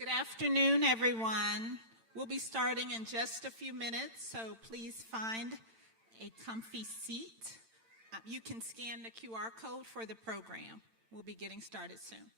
Good afternoon, everyone. We'll be starting in just a few minutes, so please find a comfy seat. You can scan the QR code for the program. We'll be getting started soon.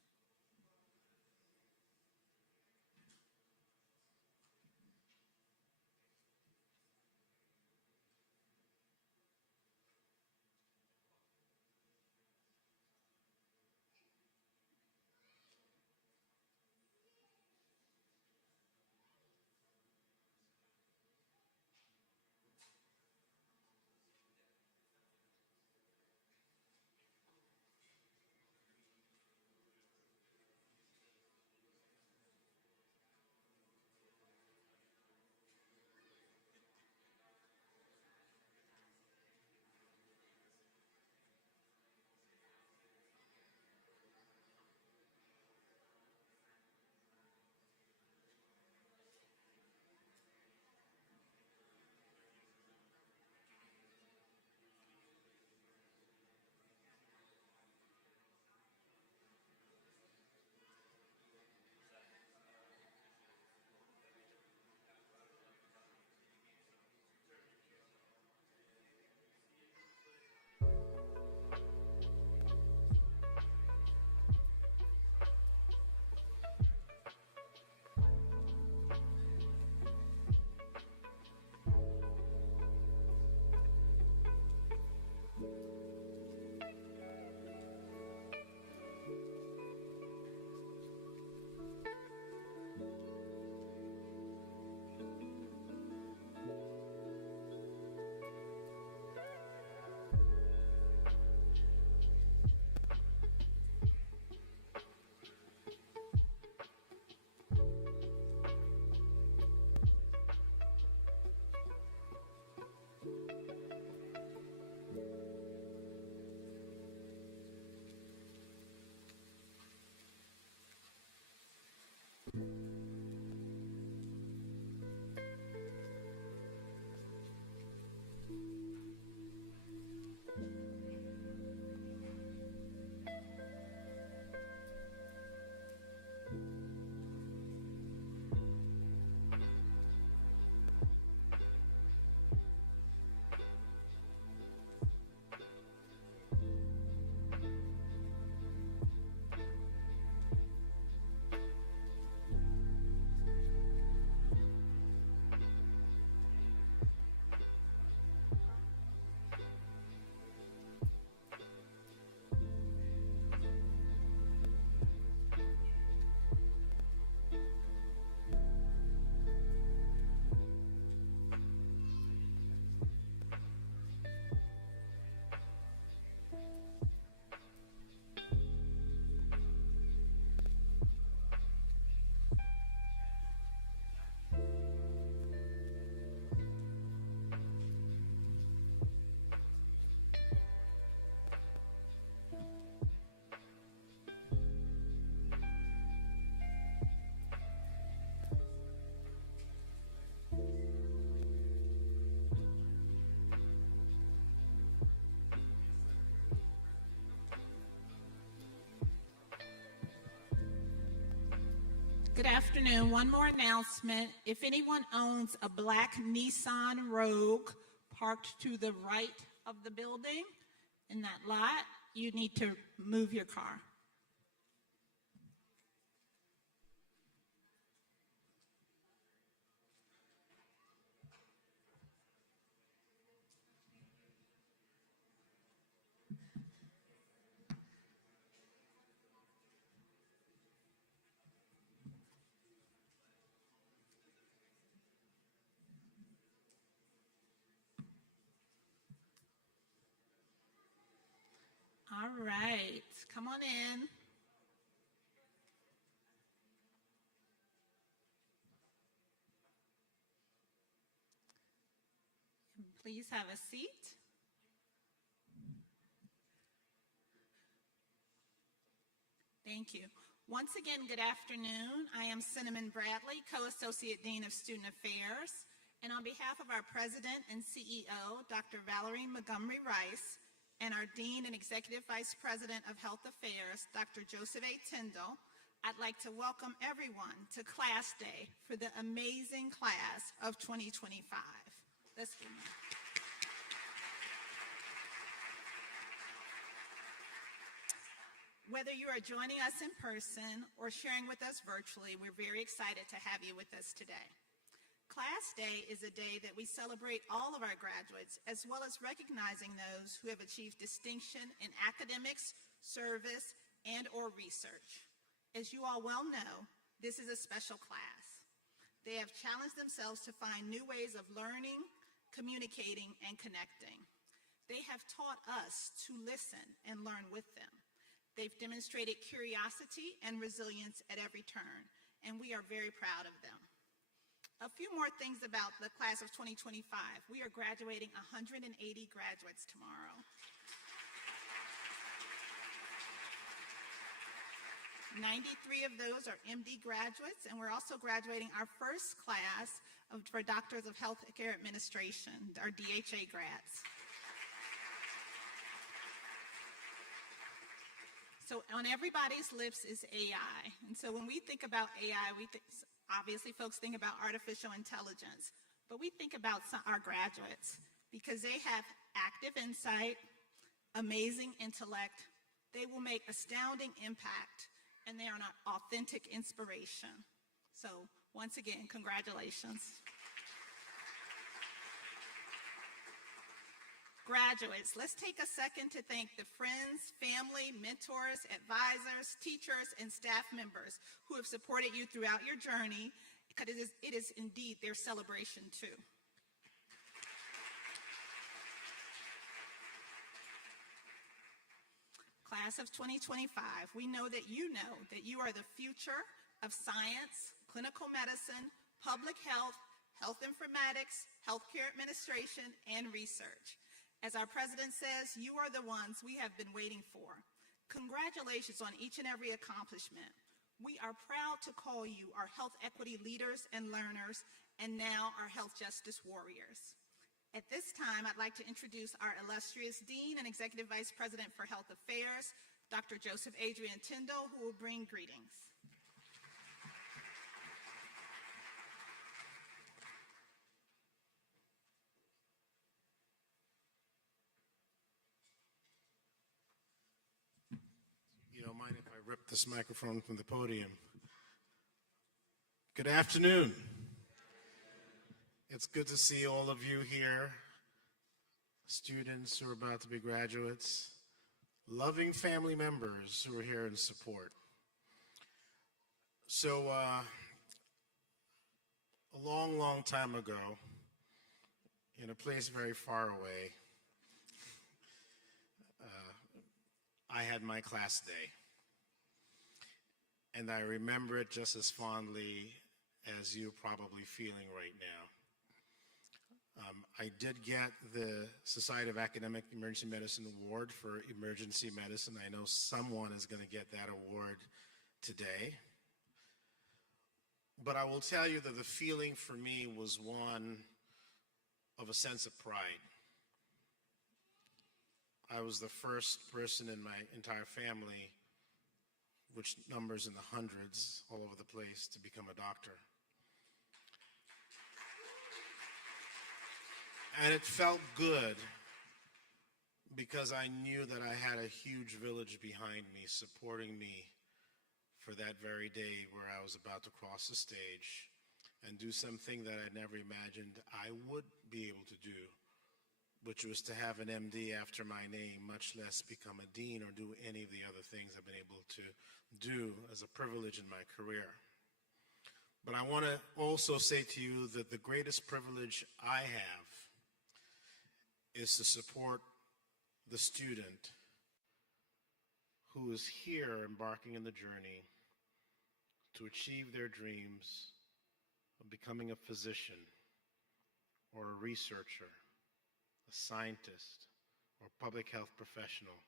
Good afternoon. One more announcement. If anyone owns a black Nissan Rogue parked to the right of the building in that lot, you need to move your car. All right, come on in. And please have a seat. Thank you. Once again, good afternoon. I am Cinnamon Bradley, Co-Associate Dean of Student Affairs. And on behalf of our President and CEO, Dr. Valerie Montgomery Rice, and our Dean and Executive Vice President of Health Affairs, Dr. Joseph A. Tyndall, I'd like to welcome everyone to Class Day for the amazing class of 2025. Let's give them. Whether you are joining us in person or sharing with us virtually, we're very excited to have you with us today. Class Day is a day that we celebrate all of our graduates, as well as recognizing those who have achieved distinction in academics, service, and/or research. As you all well know, this is a special class. They have challenged themselves to find new ways of learning, communicating, and connecting. They have taught us to listen and learn with them. They've demonstrated curiosity and resilience at every turn, and we are very proud of them. A few more things about the class of 2025. We are graduating 180 graduates tomorrow. 93 of those are MD graduates, and we're also graduating our first class for Doctors of Healthcare Administration, our DHA grads. So on everybody's lips is AI. And so when we think about AI, obviously folks think about artificial intelligence, but we think about our graduates because they have active insight, amazing intellect, they will make astounding impact, and they are an authentic inspiration. So once again, congratulations. Graduates, let's take a second to thank the friends, family, mentors, advisors, teachers, and staff members who have supported you throughout your journey, because it is indeed their celebration too. Class of 2025, we know that you are the future of science, clinical medicine, public health, health informatics, healthcare administration, and research. As our president says, you are the ones we have been waiting for. Congratulations on each and every accomplishment. We are proud to call you our health equity leaders and learners, and now our health justice warriors. At this time, I'd like to introduce our illustrious Dean and Executive Vice President for Health Affairs, Dr. Joseph Adrian Tyndall, who will bring greetings. You don't mind if I rip this microphone from the podium? Good afternoon. It's good to see all of you here, students who are about to be graduates, loving family members who are here in support. So a long, long time ago, in a place very far away, I had my class day. And I remember it just as fondly as you're probably feeling right now. I did get the Society of Academic Emergency Medicine Award for emergency medicine. I know someone is going to get that award today. But I will tell you that the feeling for me was one of a sense of pride. I was the first person in my entire family, which numbers in the hundreds all over the place, to become a doctor. And it felt good because I knew that I had a huge village behind me, supporting me for that very day where I was about to cross the stage and do something that I never imagined I would be able to do, which was to have an MD after my name, much less become a dean or do any of the other things I've been able to do as a privilege in my career. But I want to also say to you that the greatest privilege I have is to support the student who is here embarking on the journey to achieve their dreams of becoming a physician or a researcher, a scientist, or public health professional,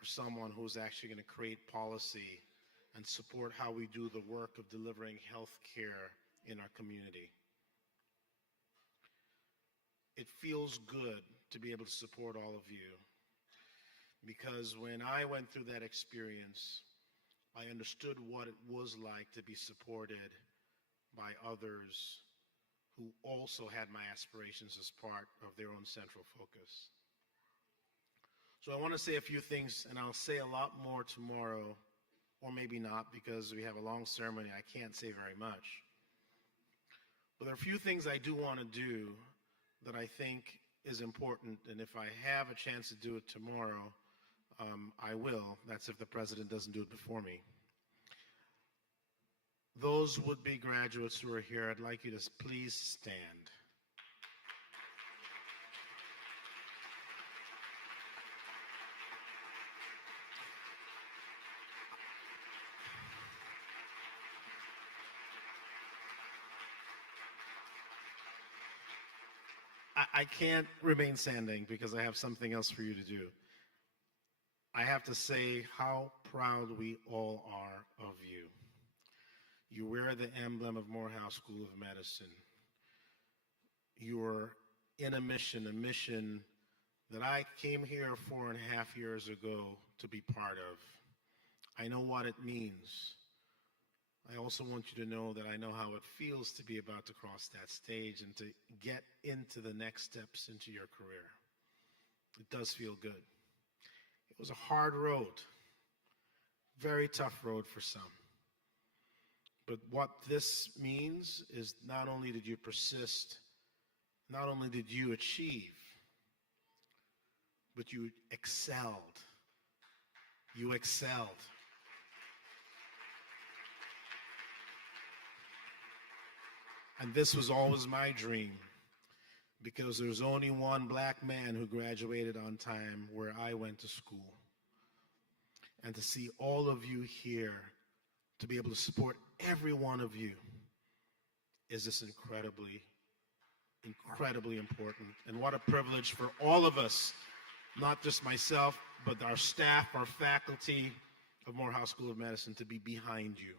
or someone who's actually going to create policy and support how we do the work of delivering health care in our community. It feels good to be able to support all of you, because when I went through that experience, I understood what it was like to be supported by others who also had my aspirations as part of their own central focus. So I want to say a few things, and I'll say a lot more tomorrow, or maybe not, because we have a long ceremony. I can't say very much. But there are a few things I do want to do that I think is important, and if I have a chance to do it tomorrow, I will. That's if the president doesn't do it before me. Those would-be graduates who are here, I'd like you to please stand. I can't remain standing because I have something else for you to do. I have to say how proud we all are of you. You wear the emblem of Morehouse School of Medicine. You are in a mission that I came here 4.5 years ago to be part of. I know what it means. I also want you to know that I know how it feels to be about to cross that stage and to get into the next steps into your career. It does feel good. It was a hard road, very tough road for some. But what this means is not only did you persist, not only did you achieve, but you excelled. You excelled. And this was always my dream, because there's only one black man who graduated on time where I went to school. And to see all of you here, to be able to support every one of you, is just incredibly, incredibly important. And what a privilege for all of us, not just myself, but our staff, our faculty of Morehouse School of Medicine, to be behind you.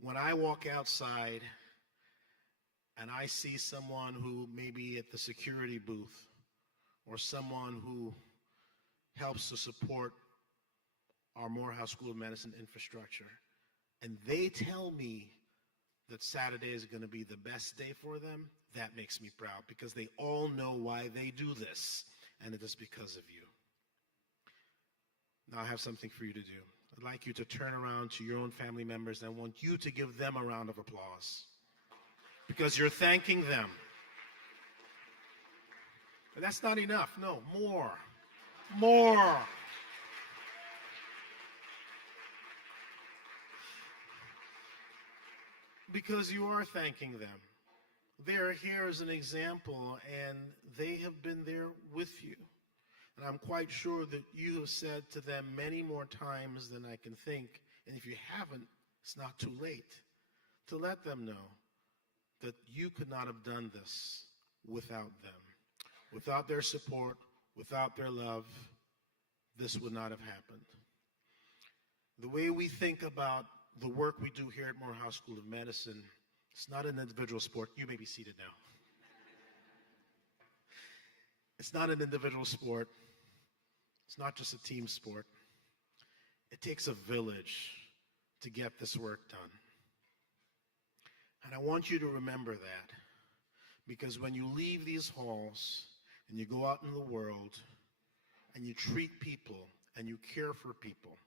When I walk outside and I see someone who may be at the security booth or someone who helps to support our Morehouse School of Medicine infrastructure, and they tell me that Saturday is going to be the best day for them, that makes me proud, because they all know why they do this, and it is because of you. Now I have something for you to do. I'd like you to turn around to your own family members, and I want you to give them a round of applause, because you're thanking them. But that's not enough. No, more. More. Because you are thanking them. They are here as an example, and they have been there with you. And I'm quite sure that you have said to them many more times than I can think, and if you haven't, it's not too late to let them know that you could not have done this without them. Without their support, without their love, this would not have happened. The way we think about the work we do here at Morehouse School of Medicine, it's not an individual sport. You may be seated now. It's not an individual sport. It's not just a team sport. It takes a village to get this work done. And I want you to remember that, because when you leave these halls and you go out in the world and you treat people and you care for people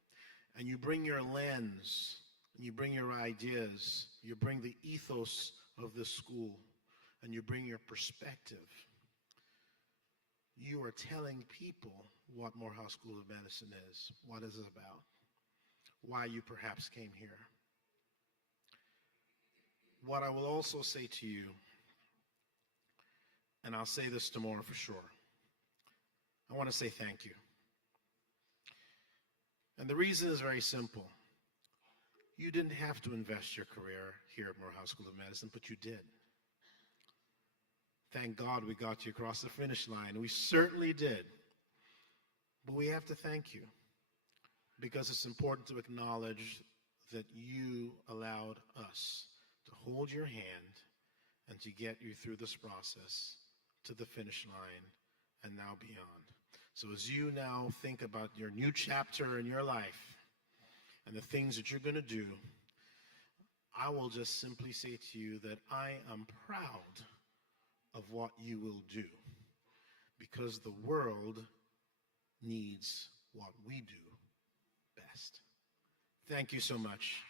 and you bring your lens and you bring your ideas, you bring the ethos of this school and you bring your perspective, you are telling people what Morehouse School of Medicine is, what is it about, why you perhaps came here. What I will also say to you, and I'll say this tomorrow for sure, I want to say thank you. And the reason is very simple. You didn't have to invest your career here at Morehouse School of Medicine, but you did. Thank God we got you across the finish line. We certainly did. But we have to thank you, because it's important to acknowledge that you allowed us to hold your hand and to get you through this process to the finish line and now beyond. So as you now think about your new chapter in your life, and the things that you're going to do, I will just simply say to you that I am proud of what you will do, because the world needs what we do best. Thank you so much.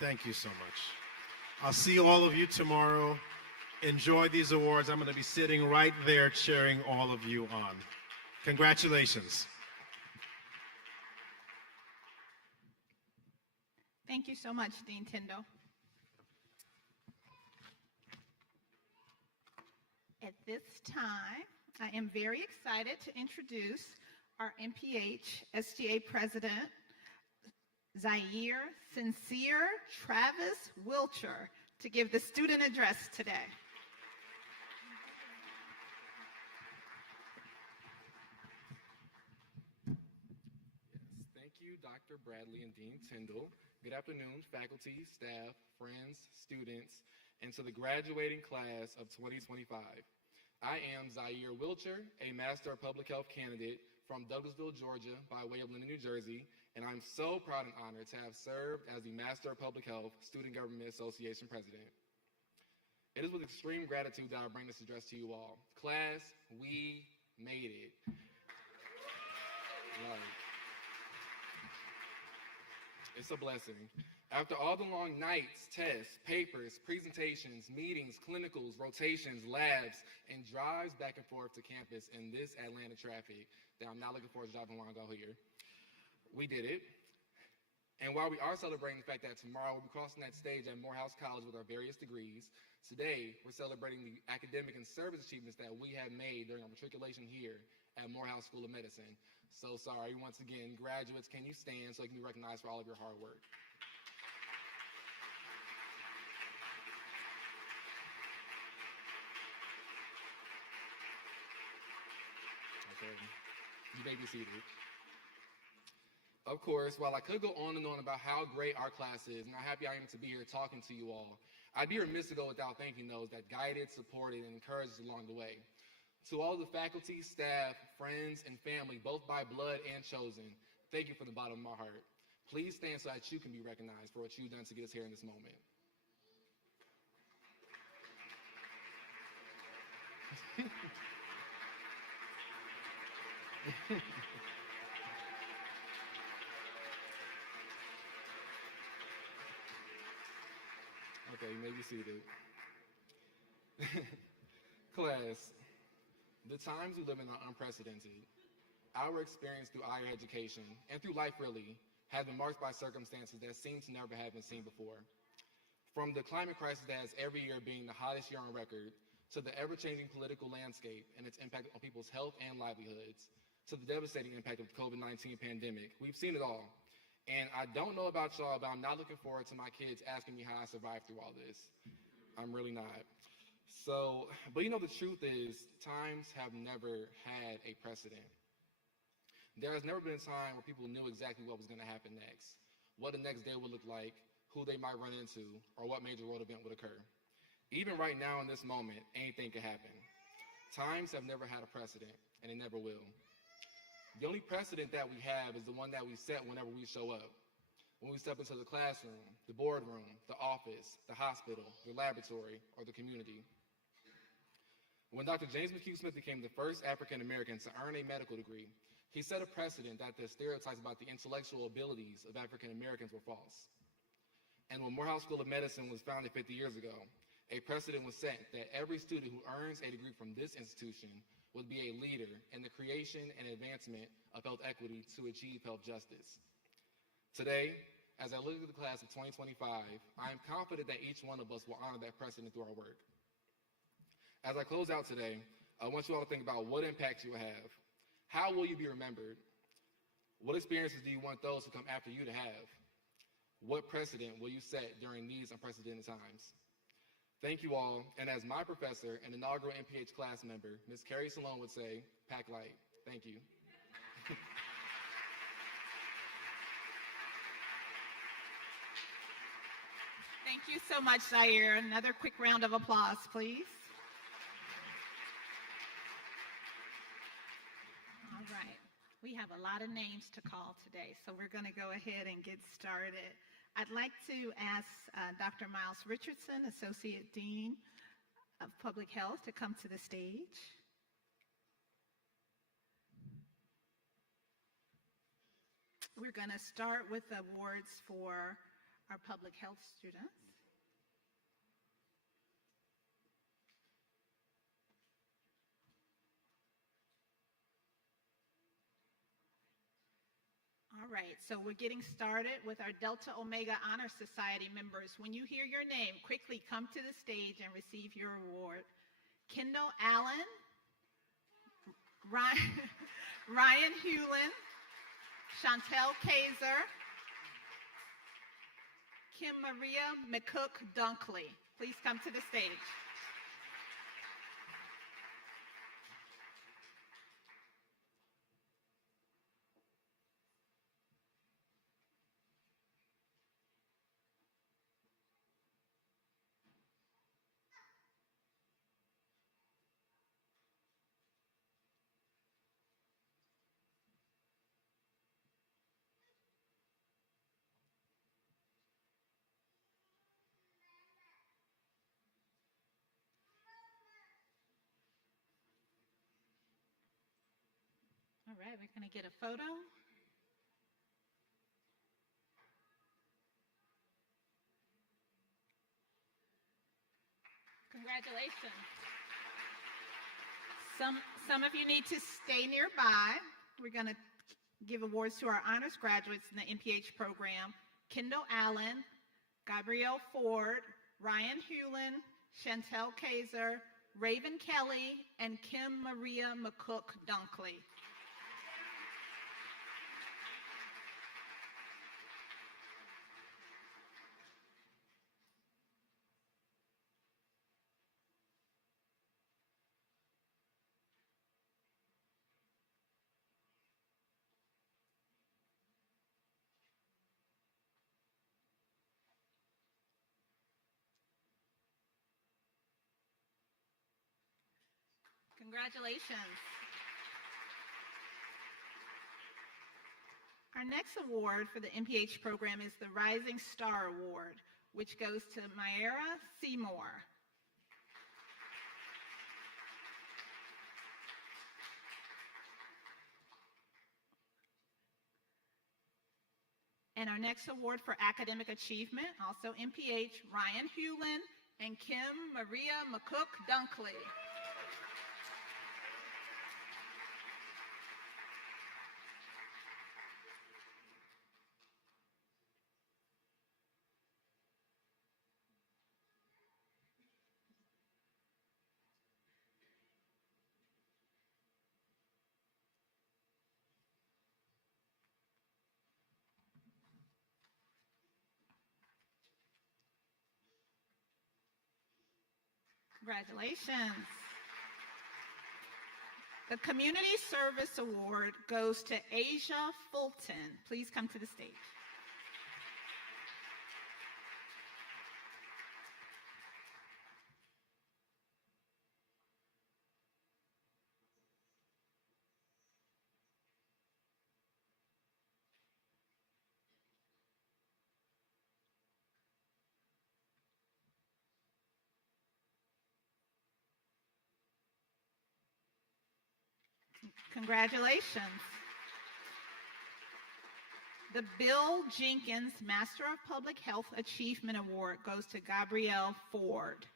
Thank you so much. I'll see all of you tomorrow. Enjoy these awards. I'm going to be sitting right there cheering all of you on. Congratulations. Thank you so much, Dean Tyndall. At this time, I am very excited to introduce our MPH SGA President, Zaire Sincere Travis Wilcher, to give the student address today. Yes, thank you, Dr. Bradley and Dean Tyndall. Good afternoon, faculty, staff, friends, students, and to the graduating class of 2025. I am Zaire Wilcher, a Master of Public Health candidate from Douglasville, Georgia, by way of Linden, New Jersey, and I'm so proud and honored to have served as the Master of Public Health Student Government Association President. It is with extreme gratitude that I bring this address to you all. Class, we made it. It's a blessing. After all the long nights, tests, papers, presentations, meetings, clinicals, rotations, labs, and drives back and forth to campus in this Atlanta traffic that I'm not looking forward to driving along out here, we did it. And while we are celebrating the fact that tomorrow we'll be crossing that stage at Morehouse College with our various degrees, today we're celebrating the academic and service achievements that we have made during our matriculation here at Morehouse School of Medicine. So sorry, once again, graduates, can you stand so you can be recognized for all of your hard work? Okay, you may be seated. Of course, while I could go on and on about how great our class is and how happy I am to be here talking to you all, I'd be remiss to go without thanking those that guided, supported, and encouraged us along the way. To all the faculty, staff, friends, and family, both by blood and chosen, thank you from the bottom of my heart. Please stand so that you can be recognized for what you've done to get us here in this moment. Okay, you may be seated. Class, the times we live in are unprecedented. Our experience through higher education, and through life really, has been marked by circumstances that seem to never have been seen before. From the climate crisis that has every year being the hottest year on record, to the ever-changing political landscape and its impact on people's health and livelihoods, to the devastating impact of the COVID-19 pandemic, we've seen it all. And I don't know about y'all, but I'm not looking forward to my kids asking me how I survived through all this. I'm really not. So, but you know, the truth is, times have never had a precedent. There has never been a time where people knew exactly what was going to happen next, what the next day would look like, who they might run into, or what major world event would occur. Even right now in this moment, anything could happen. Times have never had a precedent, and they never will. The only precedent that we have is the one that we set whenever we show up. When we step into the classroom, the boardroom, the office, the hospital, the laboratory, or the community. When Dr. James McHugh Smith became the first African American to earn a medical degree, he set a precedent that the stereotypes about the intellectual abilities of African Americans were false. And when Morehouse School of Medicine was founded 50 years ago, a precedent was set that every student who earns a degree from this institution would be a leader in the creation and advancement of health equity to achieve health justice. Today, as I look at the class of 2025, I am confident that each one of us will honor that precedent through our work. As I close out today, I want you all to think about what impact you will have. How will you be remembered? What experiences do you want those who come after you to have? What precedent will you set during these unprecedented times? Thank you all, and as my professor and inaugural MPH class member, Ms. Carrie Salone would say, pack light. Thank you. Thank you so much, Zaire. Another quick round of applause, please. All right. We have a lot of names to call today, so we're going to go ahead and get started. I'd like to ask Dr. Miles Richardson, Associate Dean of Public Health, to come to the stage. We're going to start with the awards for our public health students. All right, so we're getting started with our Delta Omega Honor Society members. When you hear your name, quickly come to the stage and receive your award. Kendall Allen, Ryan Hewlin, Chantel Kaiser, Kim Maria McCook Dunkley. Please come to the stage. All right, we're going to get a photo. Congratulations. Some of you need to stay nearby. We're going to give awards to our honors graduates in the MPH program: Kendall Allen, Gabrielle Ford, Ryan Hewlin, Chantel Kaiser, Raven Kelly, and Kim Maria McCook Dunkley. Congratulations. Our next award for the MPH program is the Rising Star Award, which goes to Myra Seymour. And our next award for academic achievement, also MPH, Ryan Hewlin and Kim Maria McCook Dunkley. Congratulations. The Community Service Award goes to Asia Fulton. Please come to the stage. Congratulations. The Bill Jenkins Master of Public Health Achievement Award goes to Gabrielle Ford.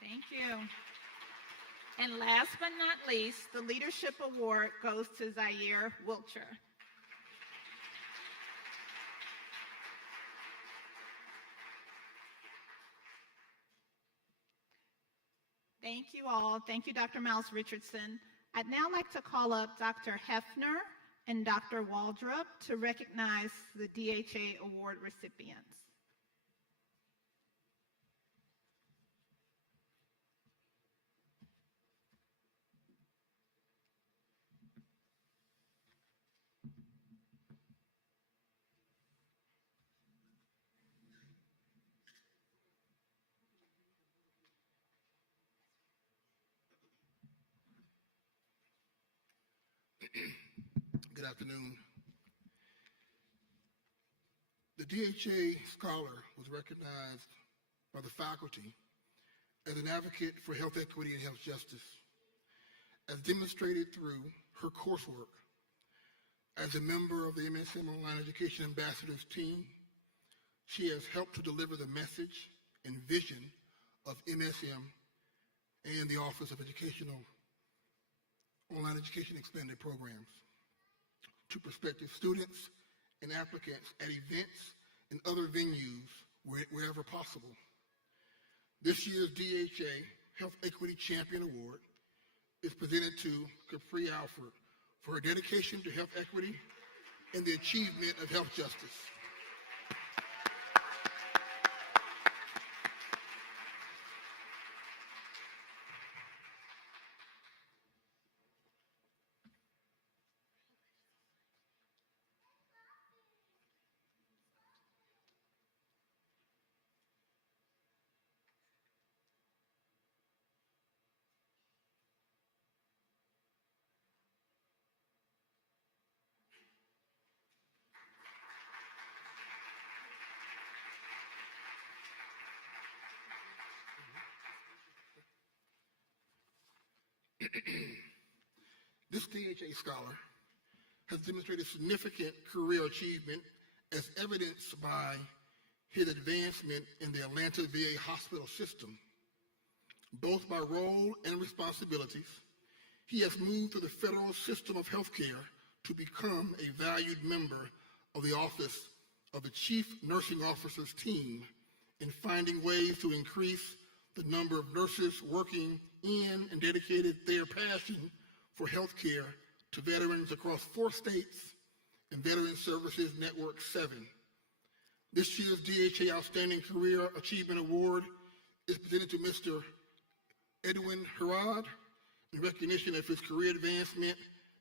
Thank you. And last but not least, the Leadership Award goes to Zaire Wilcher. Thank you all. Thank you, Dr. Miles Richardson. I'd now like to call up Dr. Hefner and Dr. Waldrop to recognize the DHA Award recipients. Good afternoon. The DHA Scholar was recognized by the faculty as an advocate for health equity and health justice, as demonstrated through her coursework. As a member of the MSM Online Education Ambassadors team, she has helped to deliver the message and vision of MSM and the Office of Online Education Expanded Programs to prospective students and applicants at events and other venues wherever possible. This year's DHA Health Equity Champion Award is presented to Capri Alford for her dedication to health equity and the achievement of health justice. This DHA scholar has demonstrated significant career achievement as evidenced by his advancement in the Atlanta VA hospital system. Both by role and responsibilities, he has moved through the federal system of healthcare to become a valued member of the Office of the Chief Nursing Officer's team in finding ways to increase the number of nurses working in and dedicated their passion for healthcare to veterans across 4 states and Veteran Services Network 7. This year's DHA Outstanding Career Achievement Award is presented to Mr. Edwin Herod in recognition of his career advancement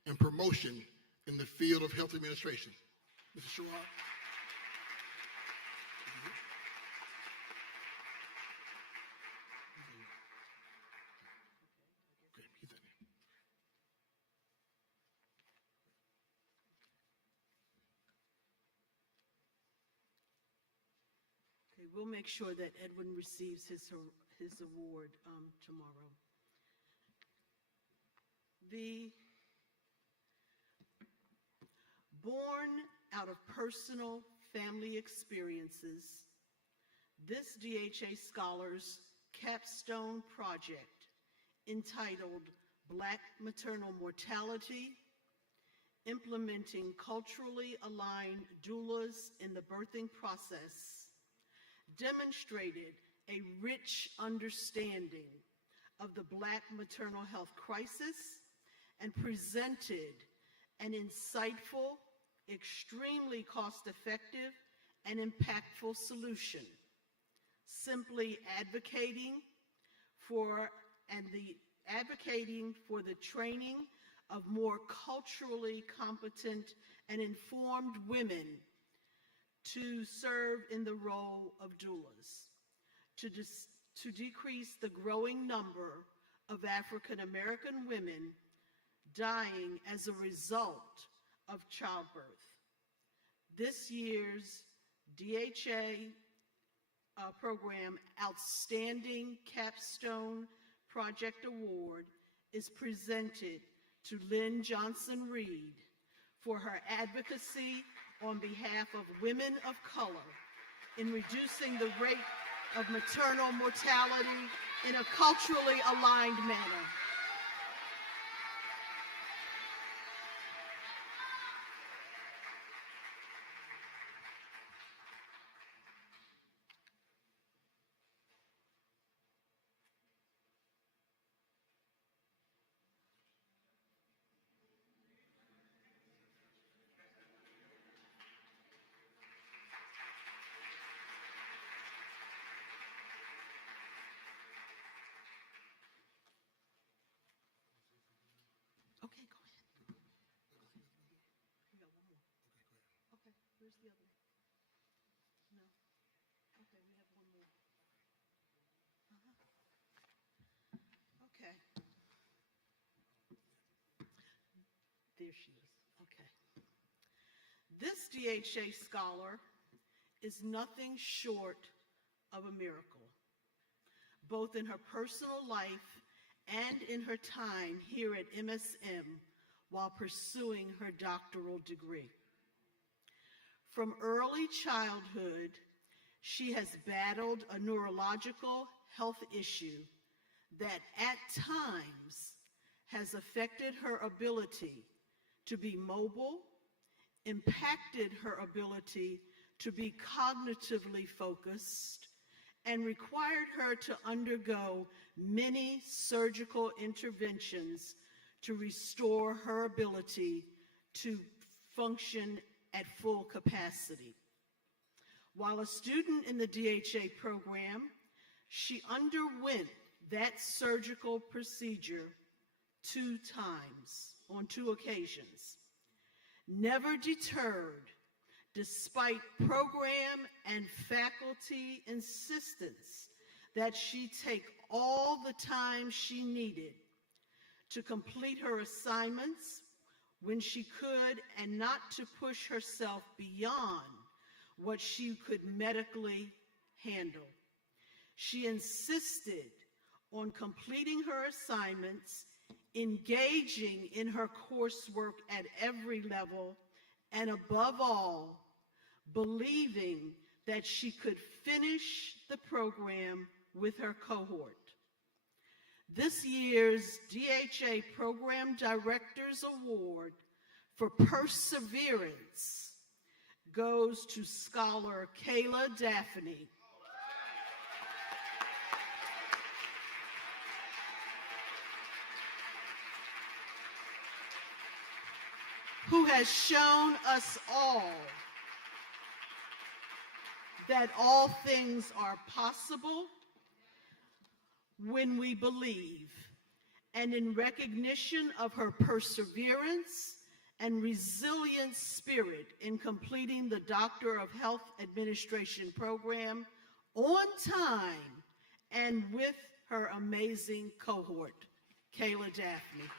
and promotion in the field of health administration. Mr. Herod. Okay, we'll make sure that Edwin receives his award tomorrow. Born out of personal family experiences, this DHA Scholars capstone project entitled Black Maternal Mortality, Implementing Culturally Aligned Doulas in the Birthing Process, demonstrated a rich understanding of the Black maternal health crisis and presented an insightful, extremely cost-effective, and impactful solution. Simply advocating for the training of more culturally competent and informed women to serve in the role of doulas, to decrease the growing number of African American women dying as a result of childbirth. This year's DHA program Outstanding Capstone Project Award is presented to Lynn Johnson Reed for her advocacy on behalf of women of color in reducing the rate of maternal mortality in a culturally aligned manner. here she is. Okay. This DHA scholar is nothing short of a miracle, both in her personal life and in her time here at MSM while pursuing her doctoral degree. From early childhood, she has battled a neurological health issue that at times has affected her ability to be mobile, impacted her ability to be cognitively focused, and required her to undergo many surgical interventions to restore her ability to function at full capacity. While a student in the DHA program, she underwent that surgical procedure 2 times, on 2 occasions. Never deterred, despite program and faculty insistence that she take all the time she needed to complete her assignments when she could and not to push herself beyond what she could medically handle. She insisted on completing her assignments, engaging in her coursework at every level, and above all, believing that she could finish the program with her cohort. This year's DHA Program Director's Award for Perseverance goes to Scholar Kayla Daphne, who has shown us all that all things are possible when we believe, and in recognition of her perseverance and resilient spirit in completing the Doctor of Health Administration program on time and with her amazing cohort, Kayla Daphne.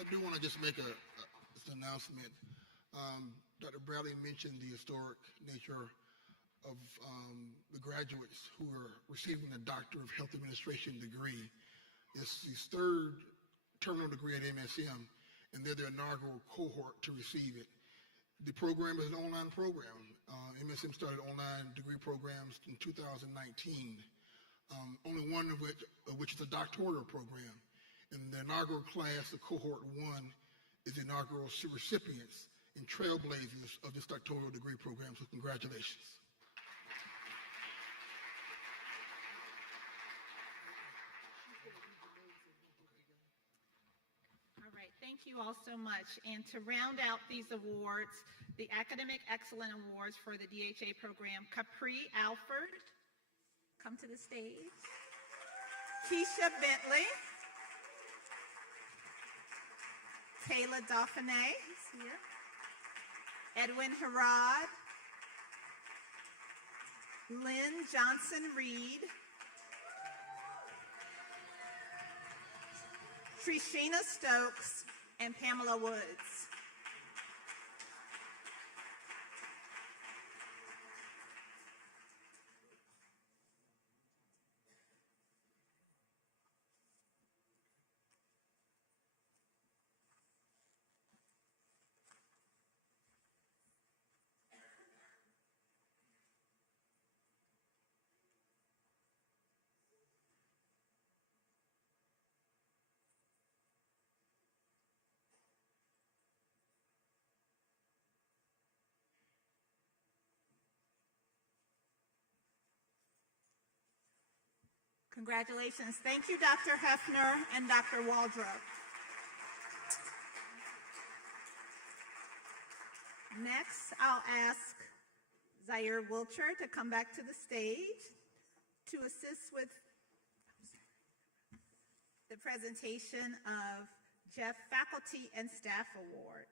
I do want to just make an announcement. Dr. Bradley mentioned the historic nature of the graduates who are receiving the Doctor of Health Administration degree. It's his 3rd terminal degree at MSM, and they're the inaugural cohort to receive it. The program is an online program. MSM started online degree programs in 2019, only one of which is a doctoral program. In the inaugural class, the cohort 1 is the inaugural recipients and trailblazers of this doctoral degree program, so congratulations. All right, thank you all so much. And to round out these awards, the Academic Excellence Awards for the DHA program, Capri Alford, come to the stage. Keisha Bentley. Kayla Dauphiné is here. Edwin Harrod. Lynn Johnson-Reed. Trishina Stokes and Pamela Woods. Congratulations. Thank you, Dr. Hefner and Dr. Waldrop. Next, I'll ask Zaire Wilcher to come back to the stage to assist with the presentation of Jeff Faculty and Staff Awards.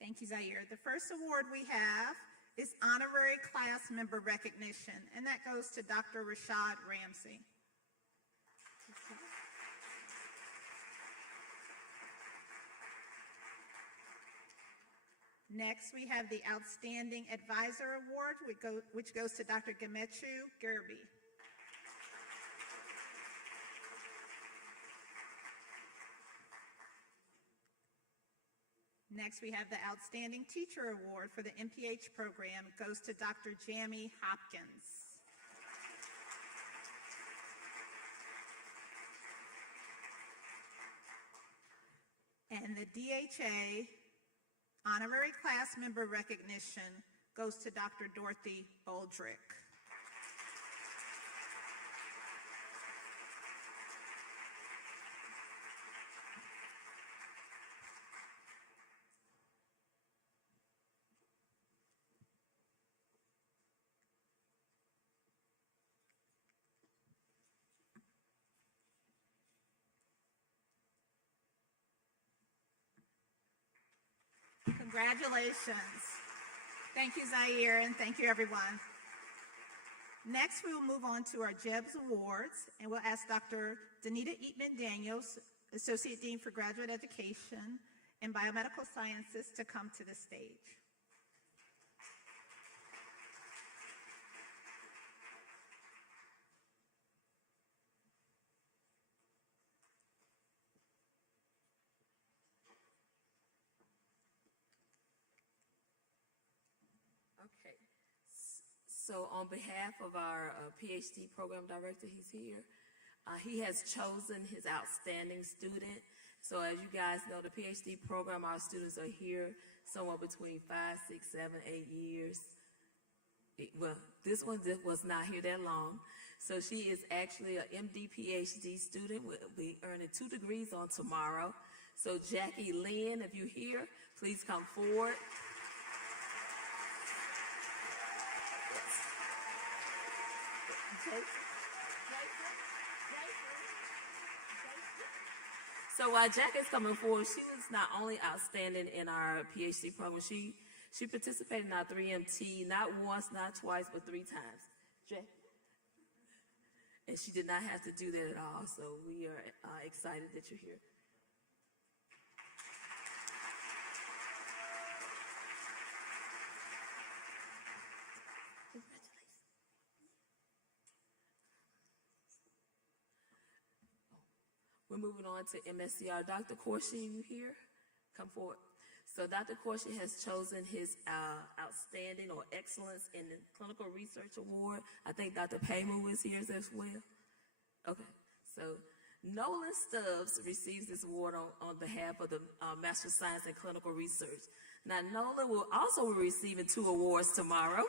Thank you, Zaire. The first award we have is Honorary Class Member Recognition, and that goes to Dr. Rashad Ramsey. Next, we have the Outstanding Advisor Award, which goes to Dr. Gemetru Gerbi. Next, we have the Outstanding Teacher Award for the MPH program. It goes to Dr. Jamie Hopkins. And the DHA Honorary Class Member Recognition goes to Dr. Dorothy Boldrick. Congratulations. Thank you, Zaire, and thank you, everyone. Next, we will move on to our JEBS Awards, and we'll ask Dr. Danita Eatman Daniels, Associate Dean for Graduate Education and Biomedical Sciences, to come to the stage. Okay, so on behalf of our PhD program director, he's here. He has chosen his outstanding student. So as you guys know, the PhD program, our students are here somewhere between 5, 6, 7, 8 years. Well, this one was not here that long. So she is actually an MD PhD student. We'll be earning 2 degrees on tomorrow. So Jackie Lynn, if you're here, please come forward. So while Jack is coming forward, she was not only outstanding in our PhD program, she participated in our 3MT not once, not twice, but 3 times. Jack. And she did not have to do that at all, so we are excited that you're here. We're moving on to MSCR. Dr. Corsi, you here? Come forward. So Dr. Corsi has chosen his Outstanding or Excellence in the Clinical Research Award. I think Dr. Paymu is here as well. Okay, so Nolan Stubbs receives this award on behalf of the Master of Science in Clinical Research. Now, Nolan will also be receiving 2 awards tomorrow.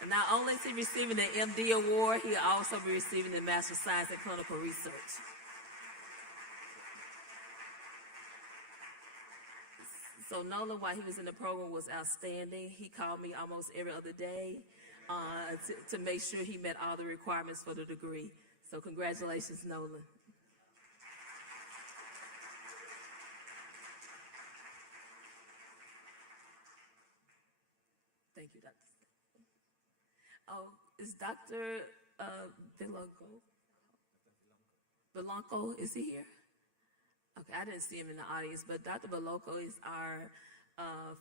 And not only is he receiving the MD award, he'll also be receiving the Master of Science in Clinical Research. So Nolan, while he was in the program, was outstanding. He called me almost every other day to make sure he met all the requirements for the degree. So congratulations, Nolan. Thank you, Dr. Oh, is Dr. Belanco, is he here? Okay, I didn't see him in the audience, but Dr. Belanco is our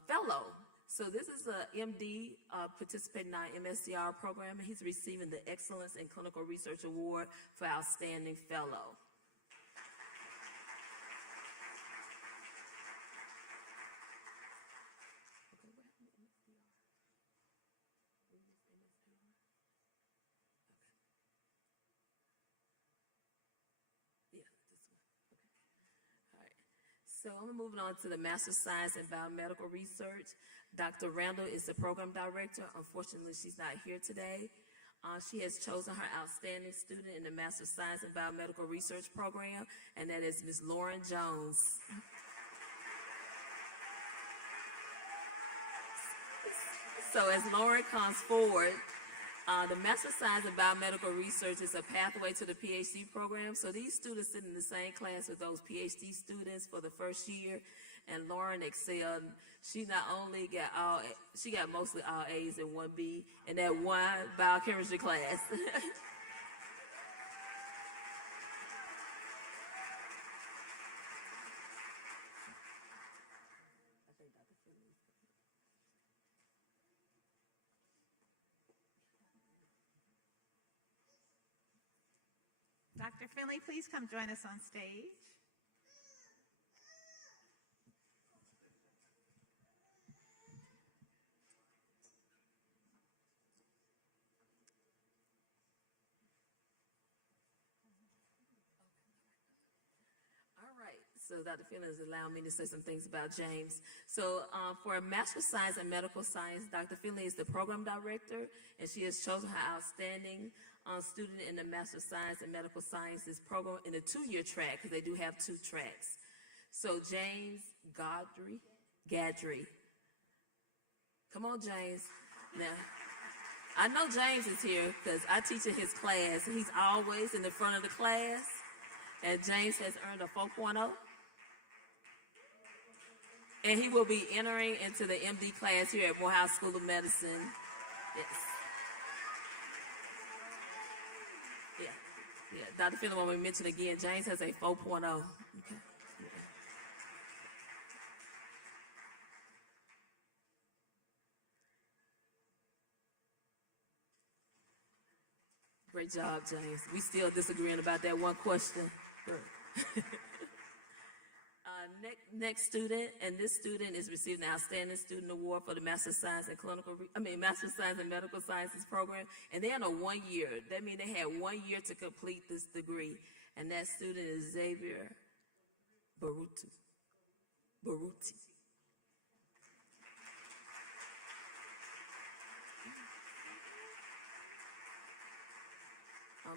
fellow. So this is a MD participating in our MSCR program, and he's receiving the Excellence in Clinical Research Award for Outstanding Fellow. So I'm moving on to the Master of Science in Biomedical Research. Dr. Randall is the program director. Unfortunately, she's not here today. She has chosen her outstanding student in the Master of Science in Biomedical Research program, and that is Ms. Lauren Jones. So as Lauren comes forward, the Master of Science in Biomedical Research is a pathway to the PhD program. So these students sit in the same class with those PhD students for the first year, and Lauren excelled. She not only she got mostly all A's and 1B in that one biochemistry class. Dr. Finley, please come join us on stage. All right, so Dr. Finley has allowed me to say some things about James. So for a Master of Science in Medical Science, Dr. Finley is the program director, and she has chosen her outstanding student in the Master of Science in Medical Sciences program in a 2-year track, because they do have 2 tracks. So James Gadry. Come on, James. Now, I know James is here because I teach in his class. He's always in the front of the class. And James has earned a 4.0. And he will be entering into the MD class here at Morehouse School of Medicine. Yes. Yeah. Dr. Finley, when we mention again, James has a 4.0. Okay. Great job, James. We still disagreeing about that one question. Next student, and this student is receiving the Outstanding Student Award for the Master of Science in Master of Science in Medical Sciences program, and they're in a 1 year. That means they had 1 year to complete this degree, and that student is Xavier Baruti.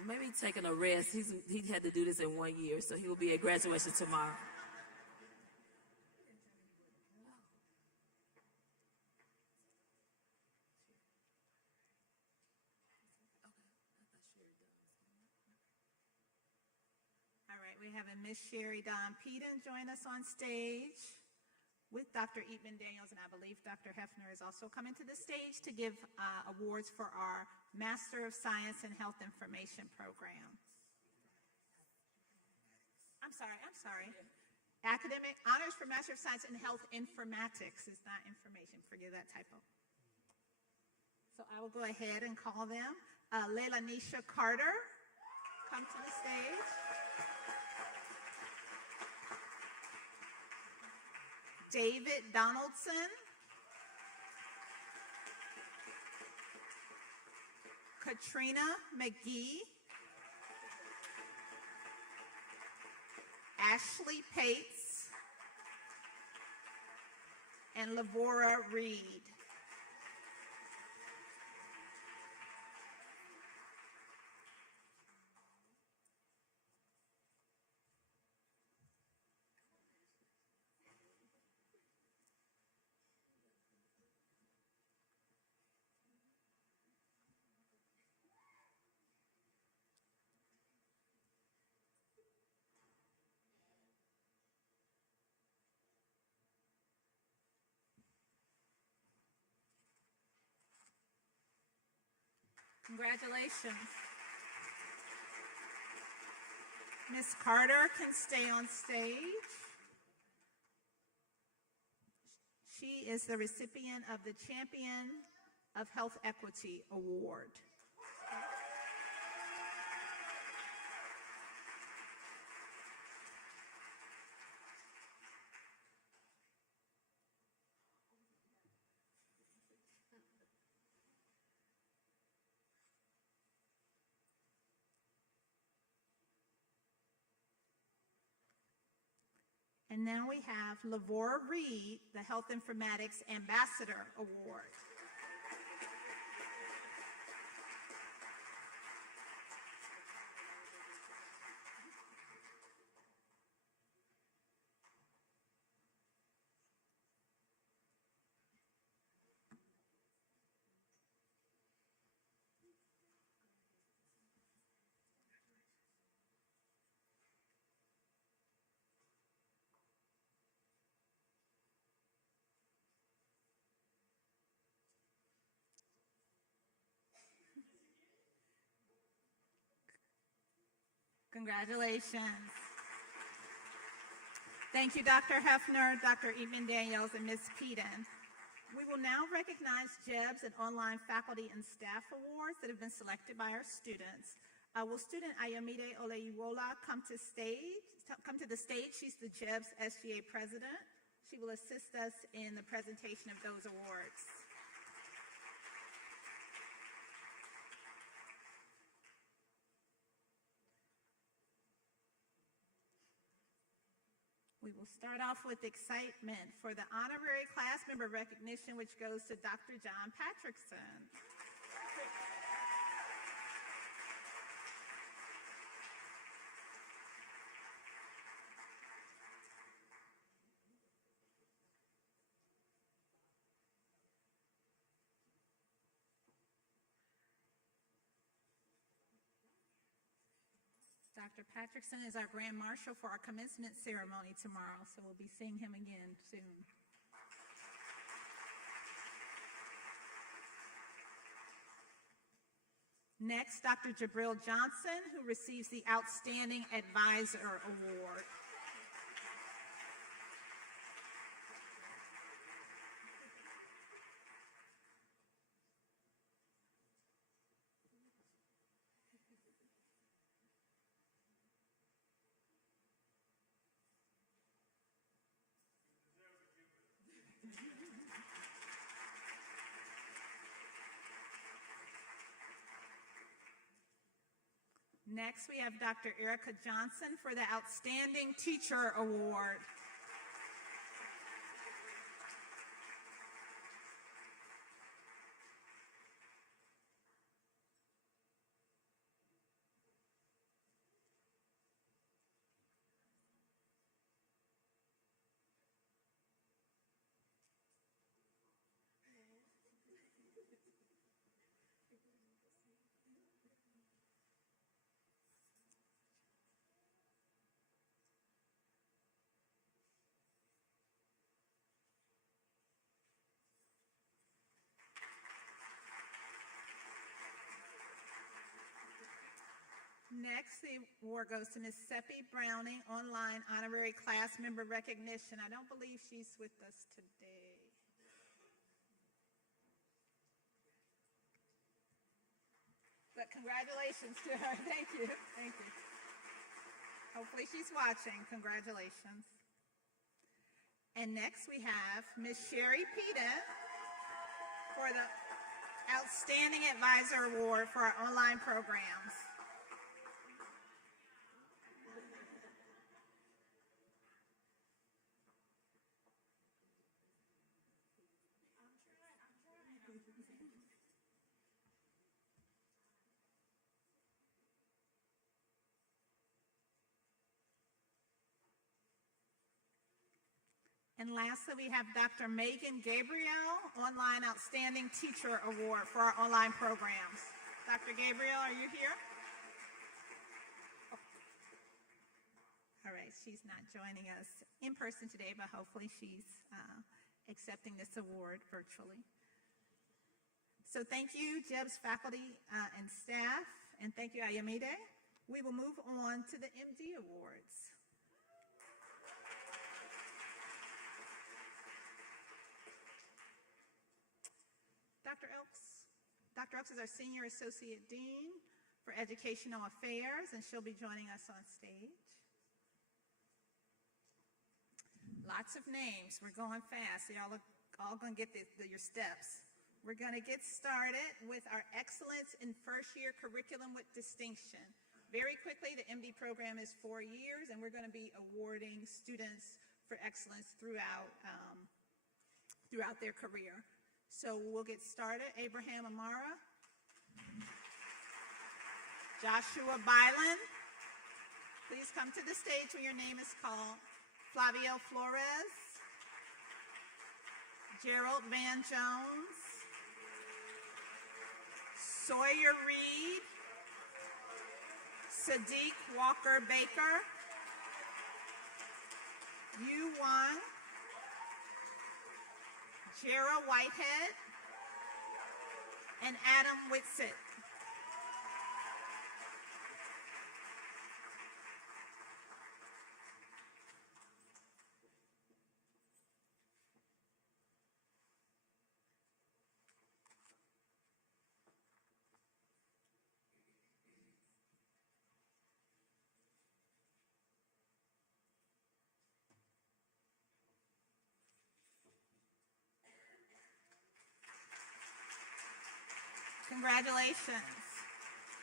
Maybe taking a rest. He had to do this in 1 year, so he will be at graduation tomorrow. All right, we have a Miss Sherry Dawn Peden join us on stage with Dr. Eatman Daniels, and I believe Dr. Hefner is also coming to the stage to give awards for our Master of Science in Health Information program. I'm sorry. Academic honors for Master of Science in Health Informatics is not information. Forgive that typo. So I will go ahead and call them. Layla Nisha Carter, come to the stage. David Donaldson. Katrina McGee. Ashley Pates. And Lavora Reed. Congratulations. Ms. Carter can stay on stage. She is the recipient of the Champion of Health Equity Award. And now we have Lavora Reed, the Health Informatics Ambassador Award. Congratulations. Thank you, Dr. Hefner, Dr. Eatman Daniels, and Ms. Peden. We will now recognize JEBS and online faculty and staff awards that have been selected by our students. Will student Ayomide Oleyiwola come to the stage? She's the JEBS SGA president. She will assist us in the presentation of those awards. We will start off with excitement for the honorary class member recognition, which goes to Dr. John Patrickson. Dr. Patrickson is our Grand Marshal for our commencement ceremony tomorrow, so we'll be seeing him again soon. Next, Dr. Jabril Johnson, who receives the Outstanding Advisor Award. Next, we have Dr. Erica Johnson for the Outstanding Teacher Award. Next, the award goes to Ms. Seppi Browning, Online Honorary Class Member Recognition. I don't believe she's with us today. But congratulations to her. Thank you. Thank you. Hopefully she's watching. Congratulations. And next we have Ms. Sherry Peden for the Outstanding Advisor Award for our online programs. And lastly, we have Dr. Megan Gabriel, Online Outstanding Teacher Award for our online programs. Dr. Gabriel, are you here? Oh. All right, she's not joining us in person today, but hopefully she's accepting this award virtually. So thank you, JEBS faculty and staff, and thank you, Ayomide. We will move on to the MD Awards. Dr. Elks is our Senior Associate Dean for Educational Affairs, and she'll be joining us on stage. Lots of names. We're going fast. Y'all are all going to get your steps. We're going to get started with our Excellence in First Year Curriculum with Distinction. Very quickly, the MD program is 4 years, and we're going to be awarding students for excellence throughout their career. So we'll get started. Abraham Amara, Joshua Byland, please come to the stage when your name is called. Flavio Flores, Gerald Van Jones, Sawyer Reed, Sadiq Walker Baker, Yu Wang, Jera Whitehead, and Adam Whitsitt. Congratulations.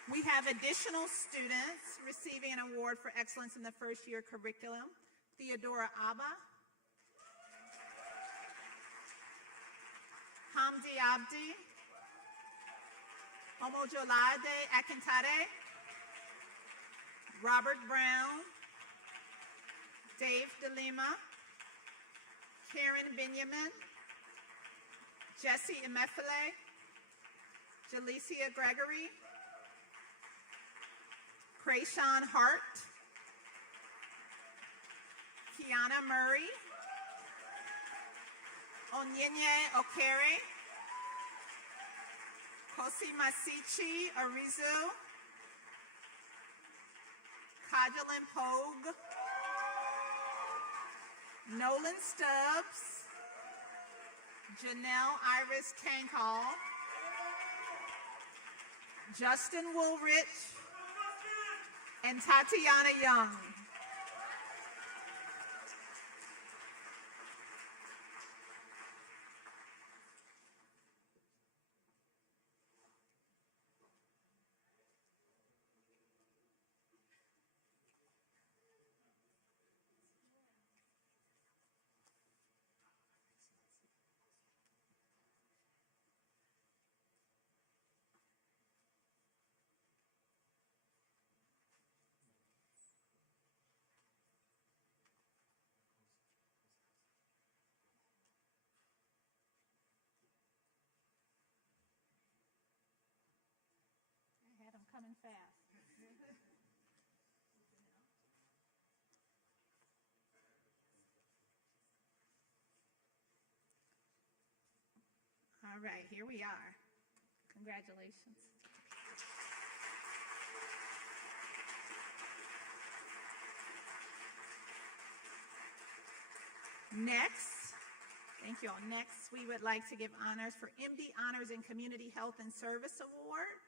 We have additional students receiving an award for excellence in the first year curriculum. Theodora Abba, Hamdi Abdi, Omojolade Akintade, Robert Brown, Dave DeLima, Karen Benjamin, Jesse Emefile, Jalicia Gregory, Krayshawn Hart, Kiana Murray, Onyenye Okere, Kosi Masichi Arizu, Kajalin Pogue, Nolan Stubbs, Janelle Iris Kankall, Justin Woolrich, and Tatiana Young. I had them coming fast. All right, here we are. Congratulations. Next, thank you all. Next, we would like to give honors for MD Honors in Community Health and Service Award.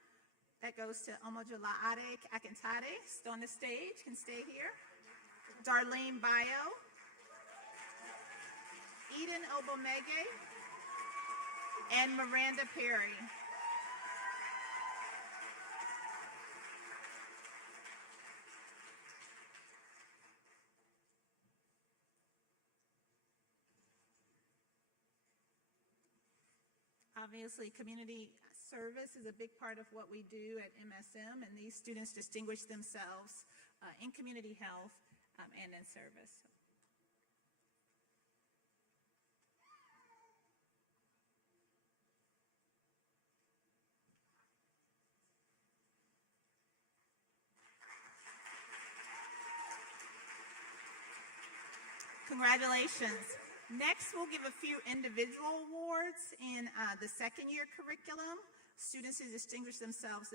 That goes to Omojolade Akintade, still on the stage, can stay here. Darlene Bayo, Eden Obomege, and Miranda Perry. Obviously, community service is a big part of what we do at MSM, and these students distinguish themselves in community health and in service. Congratulations. Next, we'll give a few individual awards in the second year curriculum. Students who distinguish themselves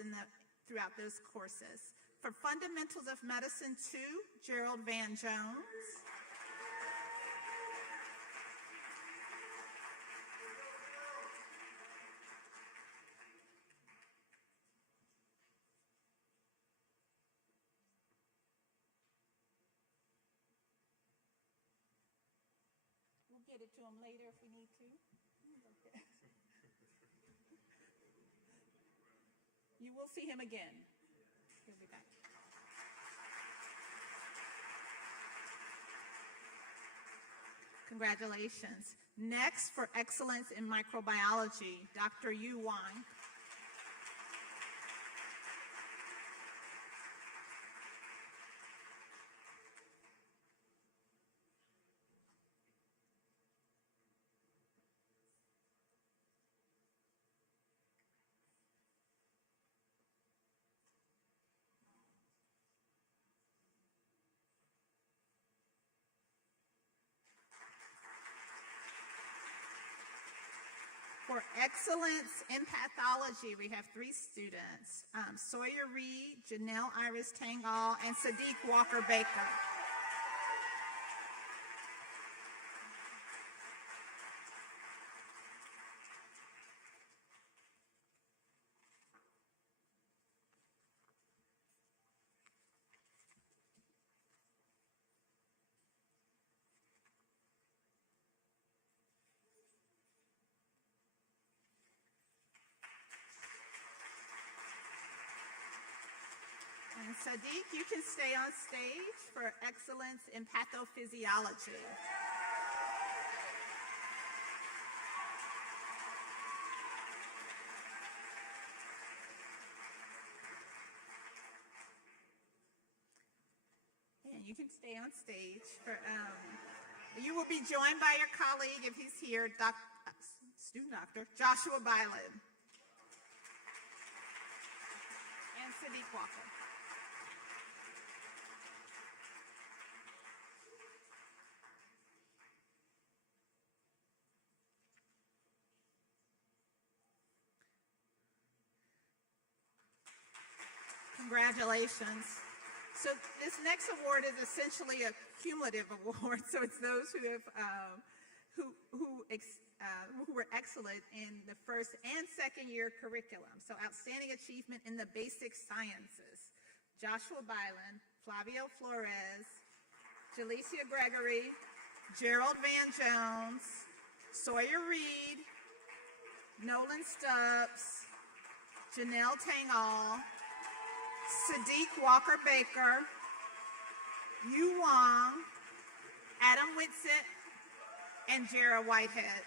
throughout those courses. For Fundamentals of Medicine 2, Gerald Van Jones. We'll get it to him later if we need to. Okay. You will see him again. He'll be back. Congratulations. Next, for excellence in microbiology, Dr. Yu Wang. For excellence in pathology, we have 3 students, Sawyer Reed, Janelle Iris Tangal, and Sadiq Walker Baker. And Sadiq, you can stay on stage for excellence in pathophysiology. And you can stay on stage for, you will be joined by your colleague, if he's here, student doctor, Joshua Byland. And Sadiq Walker. Congratulations. So this next award is essentially a cumulative award. So it's those who have who were excellent in the first and second year curriculum. So outstanding achievement in the basic sciences. Joshua Byland, Flavio Flores, Jalecia Gregory, Gerald Van Jones, Sawyer Reed, Nolan Stubbs, Janelle Tangall, Sadiq Walker Baker, Yu Wong, Adam Whitsitt, and Jara Whitehead.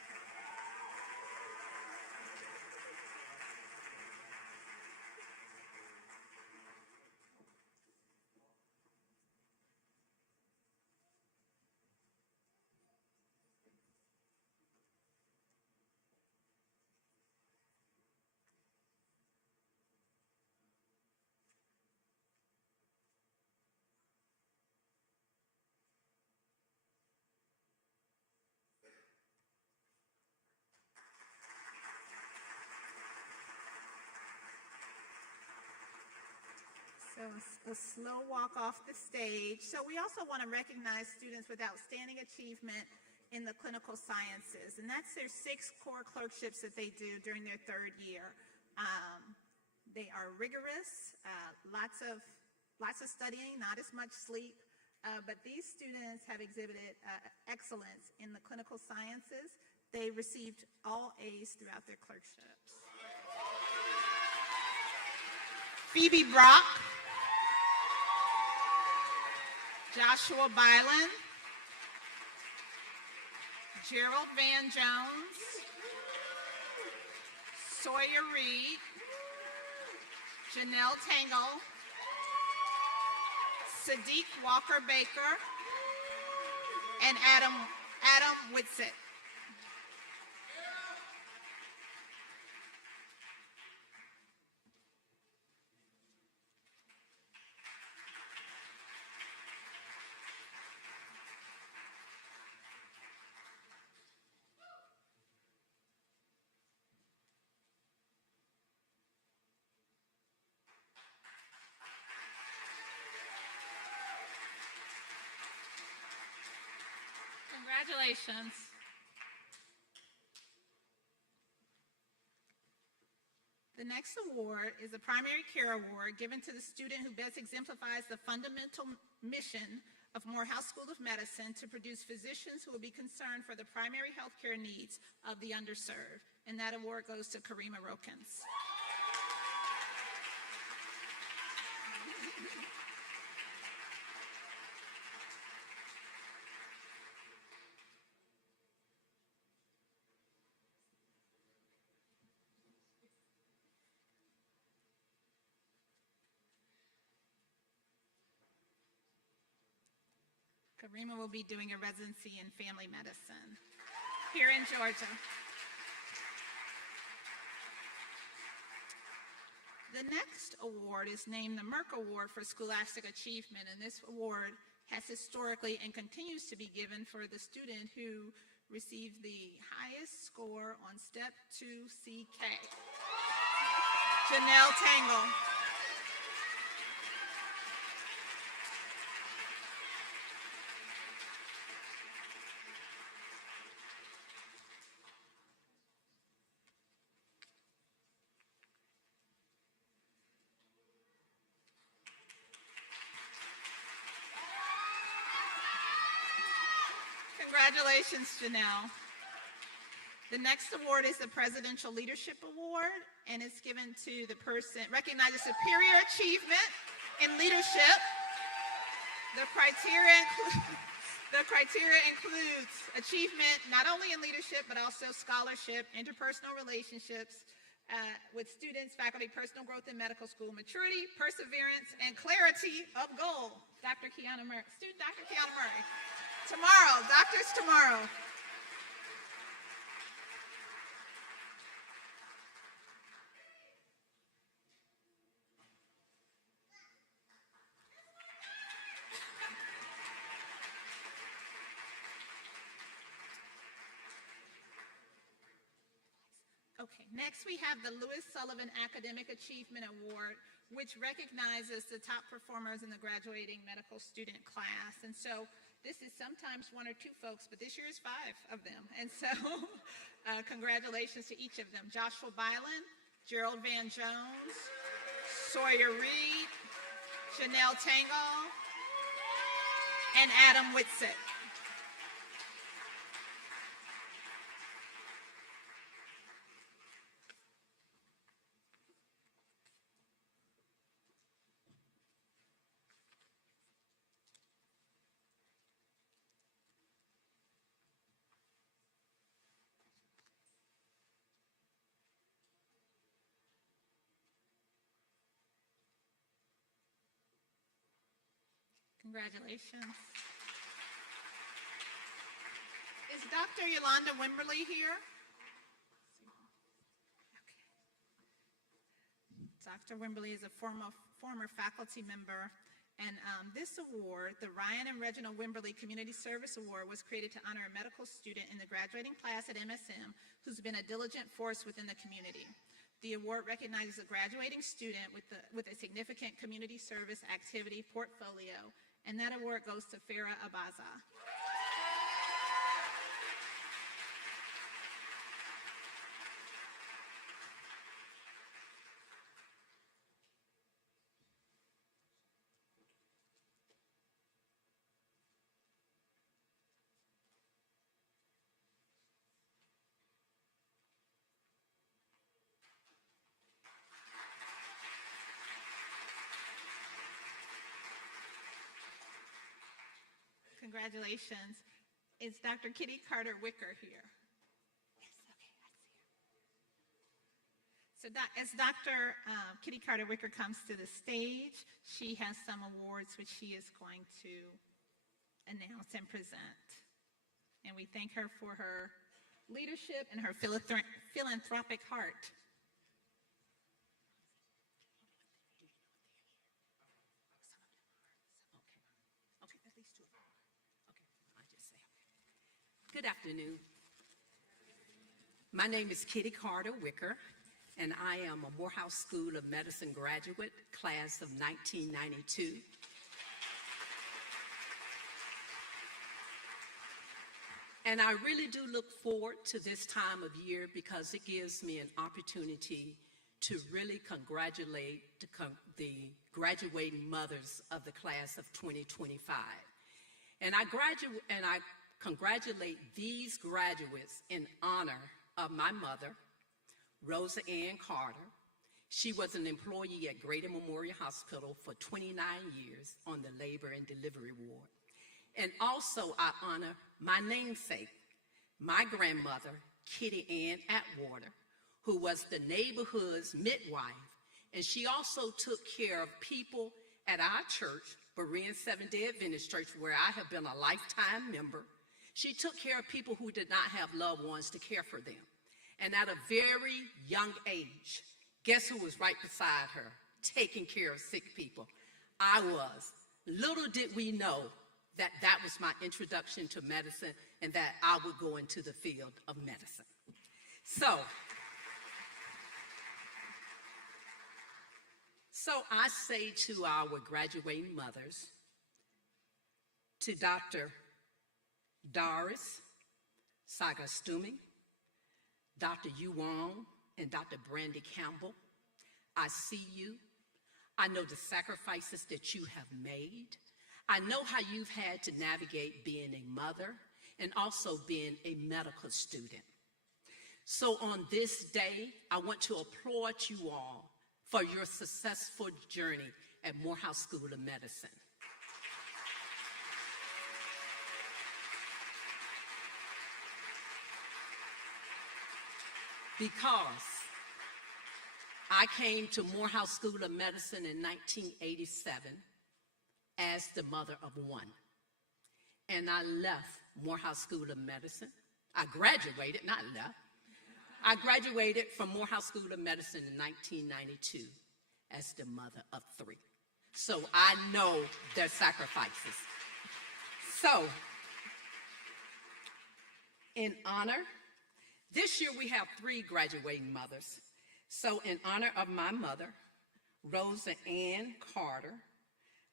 So a slow walk off the stage. So we also want to recognize students with outstanding achievement in the clinical sciences, and that's their 6 core clerkships that they do during their 3rd year. They are rigorous, lots of studying, not as much sleep, but these students have exhibited excellence in the clinical sciences. They received all A's throughout their clerkships. Phoebe Brock, Joshua Byland, Gerald Van Jones, Sawyer Reed, Janelle Tangall, Sadiq Walker Baker, and Adam Whitsitt. Congratulations. The next award is a Primary Care Award given to the student who best exemplifies the fundamental mission of Morehouse School of Medicine to produce physicians who will be concerned for the primary healthcare needs of the underserved. And that award goes to Karima Rokins. Karima will be doing a residency in family medicine here in Georgia. The next award is named the Merck Award for Scholastic Achievement, and this award has historically and continues to be given for the student who received the highest score on Step 2 CK. Janelle Tangall. Congratulations, Janelle. The next award is the Presidential Leadership Award, and it's given to the person, recognizes superior achievement In leadership, the criteria includes achievement not only in leadership but also scholarship, interpersonal relationships with students, faculty, personal growth in medical school, maturity, perseverance, and clarity of goal. Dr. Kiana Murray, student Dr. Kiana Murray. Tomorrow, doctors tomorrow. Okay, next we have the Lewis Sullivan Academic Achievement Award, which recognizes the top performers in the graduating medical student class. And so this is sometimes one or two folks, but this year is 5 of them. And so congratulations to each of them. Joshua Byland, Gerald Van Jones, Sawyer Reed, Janelle Tangall, and Adam Whitsitt. Congratulations. Is Dr. Yolanda Wimberly here? Okay. Dr. Wimberly is a former faculty member, and this award, the Ryan and Reginald Wimberly Community Service Award, was created to honor a medical student in the graduating class at MSM who's been a diligent force within the community. The award recognizes a graduating student with a significant community service activity portfolio, and that award goes to Farah Abaza. Congratulations. Is Dr. Kitty Carter Wicker here? Yes, okay, I see her. So as Dr. Kitty Carter Wicker comes to the stage, she has some awards which she is going to announce and present. And we thank her for her leadership and her philanthropic heart. Good afternoon. My name is Kitty Carter Wicker, and I am a Morehouse School of Medicine graduate, class of 1992. And I really do look forward to this time of year because it gives me an opportunity to really congratulate the graduating mothers of the class of 2025. And I congratulate these graduates in honor of my mother, Rosa Ann Carter. She was an employee at Greater Memorial Hospital for 29 years on the labor and delivery ward. And also I honor my namesake, my grandmother, Kitty Ann Atwater, who was the neighborhood's midwife. And she also took care of people at our church, Berean Seventh-day Adventist Church, where I have been a lifetime member. She took care of people who did not have loved ones to care for them. And at a very young age, guess who was right beside her, taking care of sick people? I was. Little did we know that that was my introduction to medicine and that I would go into the field of medicine. So I say to our graduating mothers, to Dr. Doris Sagastumi, Dr. Yu Wong, and Dr. Brandy Campbell, I see you. I know the sacrifices that you have made. I know how you've had to navigate being a mother and also being a medical student. So on this day, I want to applaud you all for your successful journey at Morehouse School of Medicine. Because I came to Morehouse School of Medicine in 1987 as the mother of one. And I left Morehouse School of Medicine. I graduated, not left. I graduated from Morehouse School of Medicine in 1992 as the mother of three. So I know their sacrifices. So, in honor, this year we have 3 graduating mothers. So in honor of my mother, Rosa Ann Carter,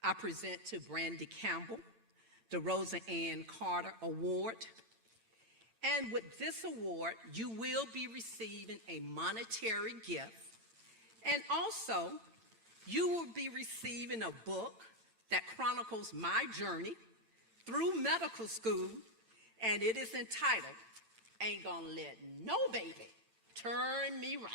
I present to Brandy Campbell the Rosa Ann Carter Award. And with this award, you will be receiving a monetary gift. And also, you will be receiving a book that chronicles my journey through medical school, and it is entitled, Ain't Gonna Let No Baby Turn Me Round.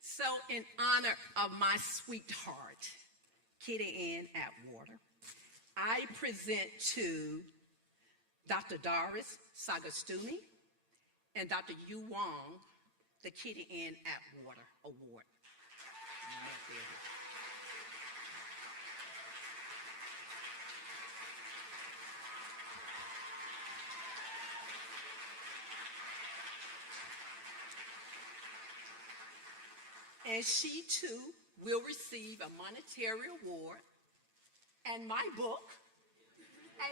So in honor of my sweetheart, Kitty Ann Atwater, I present to Dr. Doris Sagastuni and Dr. Yu Wong the Kitty Ann Atwater Award. And she too will receive a monetary award, and my book,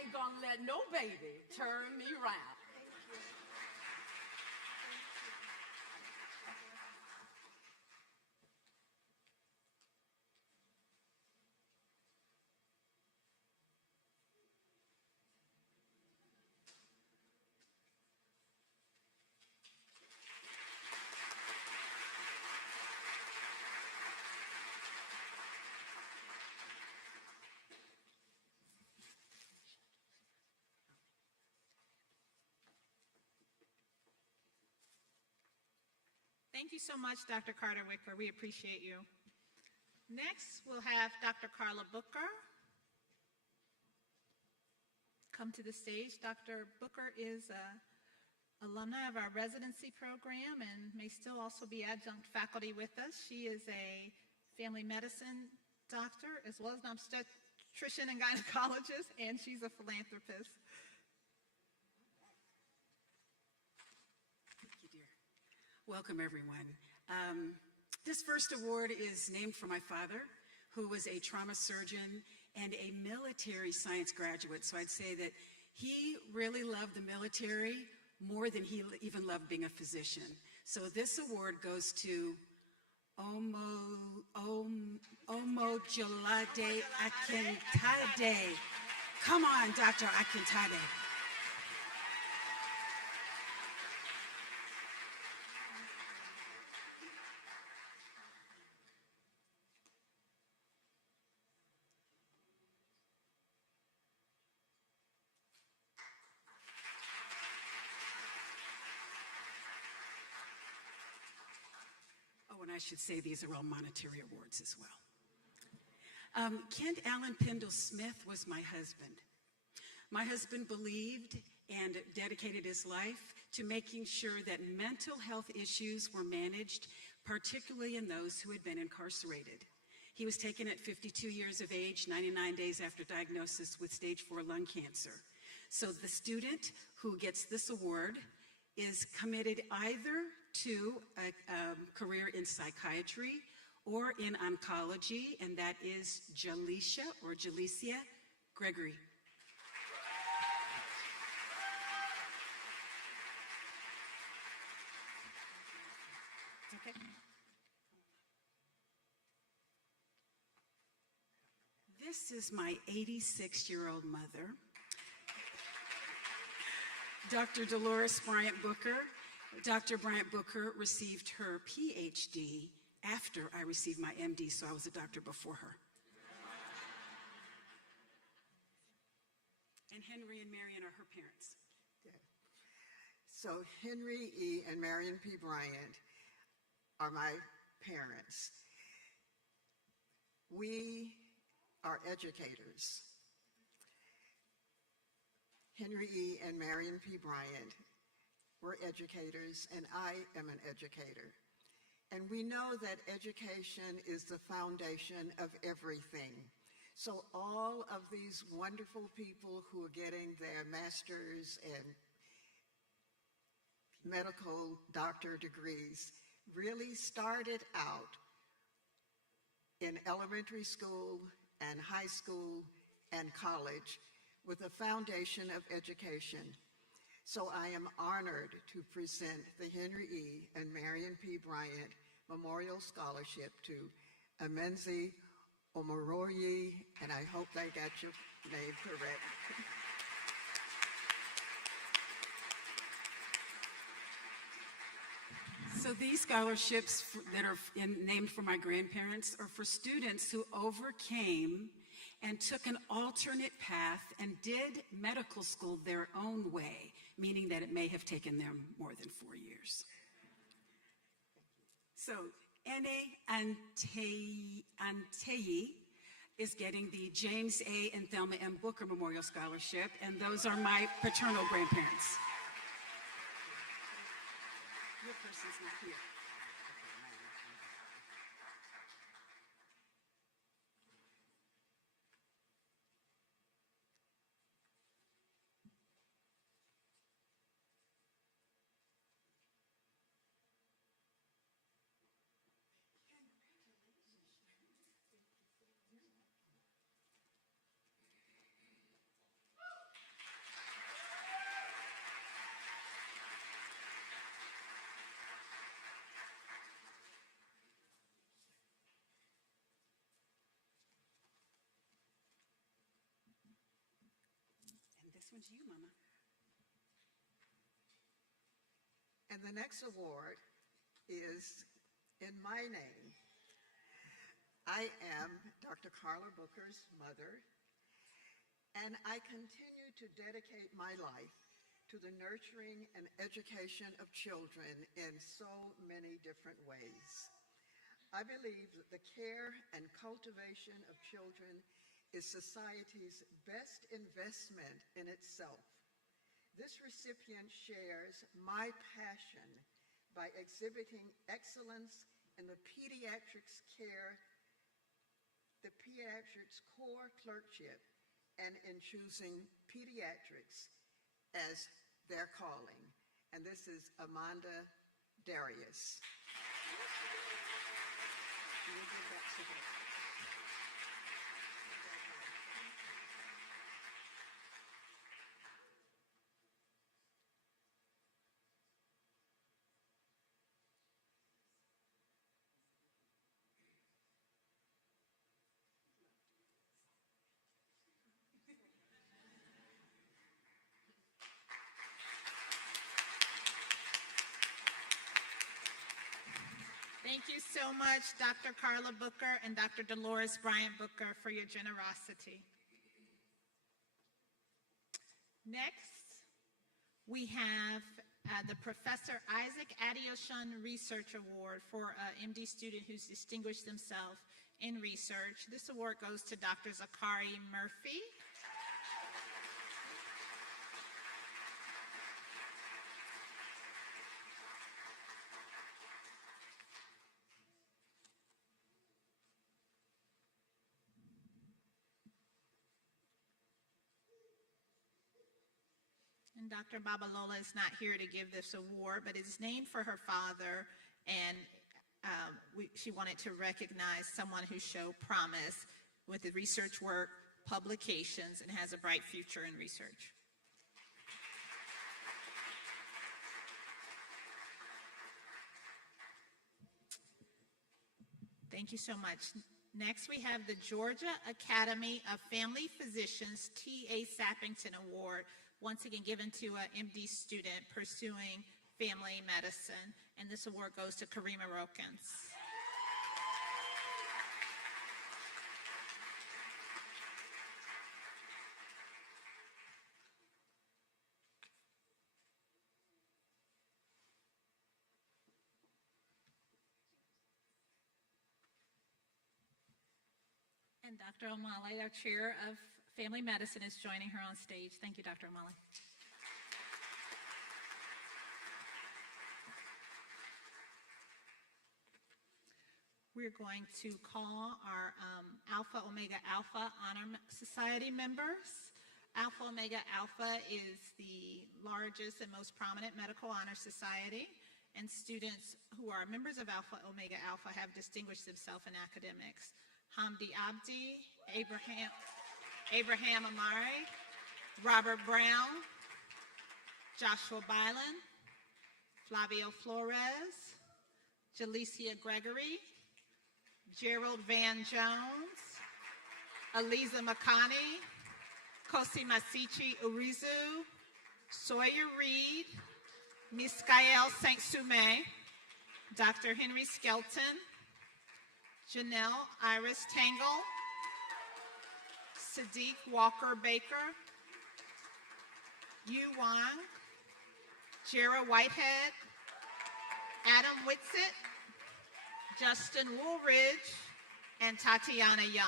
Ain't Gonna Let No Baby Turn Me Round. Thank you so much, Dr. Carter Wicker. We appreciate you. Next, we'll have Dr. Carla Booker come to the stage. Dr. Booker is an alumni of our residency program and may still also be adjunct faculty with us. She is a family medicine doctor as well as an obstetrician and gynecologist, and she's a philanthropist. Welcome, everyone. This first award is named for my father, who was a trauma surgeon and a military science graduate. So I'd say that he really loved the military more than he even loved being a physician. So this award goes to Omojolade Akintade. Come on, Dr. Akintade. And I should say these are all monetary awards as well. Kent Allen Pendle Smith was my husband. My husband believed and dedicated his life to making sure that mental health issues were managed, particularly in those who had been incarcerated. He was taken at 52 years of age, 99 days after diagnosis with stage 4 lung cancer. So the student who gets this award is committed either to a career in psychiatry or in oncology, and that is Jalicia Gregory. Okay. This is my 86-year-old mother, Dr. Dolores Bryant Booker. Dr. Bryant Booker received her PhD after I received my MD, so I was a doctor before her. And Henry and Marion are her parents. So Henry E. and Marion P. Bryant are my parents. We are educators. Henry E. and Marion P. Bryant were educators, and I am an educator. And we know that education is the foundation of everything. So all of these wonderful people who are getting their master's and medical doctor degrees really started out in elementary school and high school and college with a foundation of education. So I am honored to present the Henry E. and Marion P. Bryant Memorial Scholarship to Amenzi Omoroyi, and I hope I got your name correct. So these scholarships that are named for my grandparents are for students who overcame and took an alternate path and did medical school their own way, meaning that it may have taken them more than 4 years. So Ene Antei is getting the James A. and Thelma M. Booker Memorial Scholarship, and those are my paternal grandparents. Your person's not here. And this one's you, Mama. And the next award is in my name. I am Dr. Carla Booker's mother, and I continue to dedicate my life to the nurturing and education of children in so many different ways. I believe that the care and cultivation of children is society's best investment in itself. This recipient shares my passion by exhibiting excellence in the pediatrics care, the pediatrics core clerkship, and in choosing pediatrics as their calling. And this is Amanda Darius. Thank you so much, Dr. Carla Booker and Dr. Dolores Bryant Booker, for your generosity. Next, we have the Professor Isaac Adeosun Research Award for an MD student who's distinguished themselves in research. This award goes to Dr. Zakari Murphy. And Dr. Babalola is not here to give this award, but it's named for her father, and she wanted to recognize someone who showed promise with the research work, publications, and has a bright future in research. Thank you so much. Next, we have the Georgia Academy of Family Physicians T.A. Sappington Award, once again given to an MD student pursuing family medicine. And this award goes to Karima Rokins. And Dr. O'Malley, our chair of family medicine, is joining her on stage. Thank you, Dr. O'Malley. We're going to call our Alpha Omega Alpha Honor Society members. Alpha Omega Alpha is the largest and most prominent medical honor society, and students who are members of Alpha Omega Alpha have distinguished themselves in academics. Hamdi Abdi, Abraham Amari, Robert Brown, Joshua Byland, Flavio Flores, Jalicia Gregory, Gerald Van Jones, Aliza Makani, Kosi Masichi Urizu, Sawyer Reed, Miskael Saint-Sume, Dr. Henry Skelton, Janelle Iris Tangle, Sadiq Walker Baker, Yu Wang, Jera Whitehead, Adam Whitsitt, Justin Woolridge, and Tatiana Young.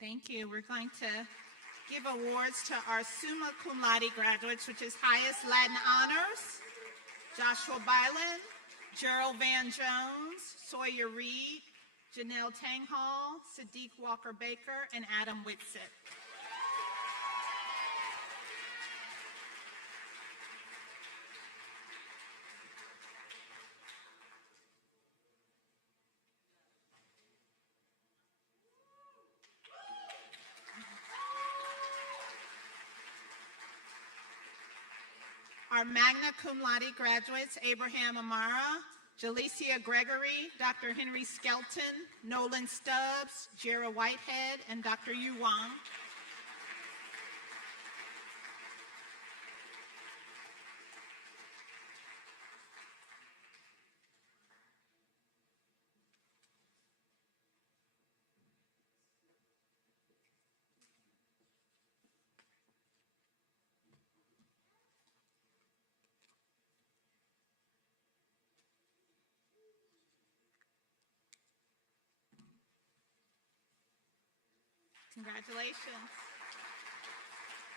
Thank you. We're going to give awards to our summa cum laude graduates, which is highest Latin honors: Joshua Byland, Gerald Van Jones, Sawyer Reed, Janelle Tanghall, Sadiq Walker Baker, and Adam Whitsitt. Our magna cum laude graduates: Abraham Amara, Jalicia Gregory, Dr. Henry Skelton, Nolan Stubbs, Jera Whitehead, and Dr. Yu Wang. Congratulations.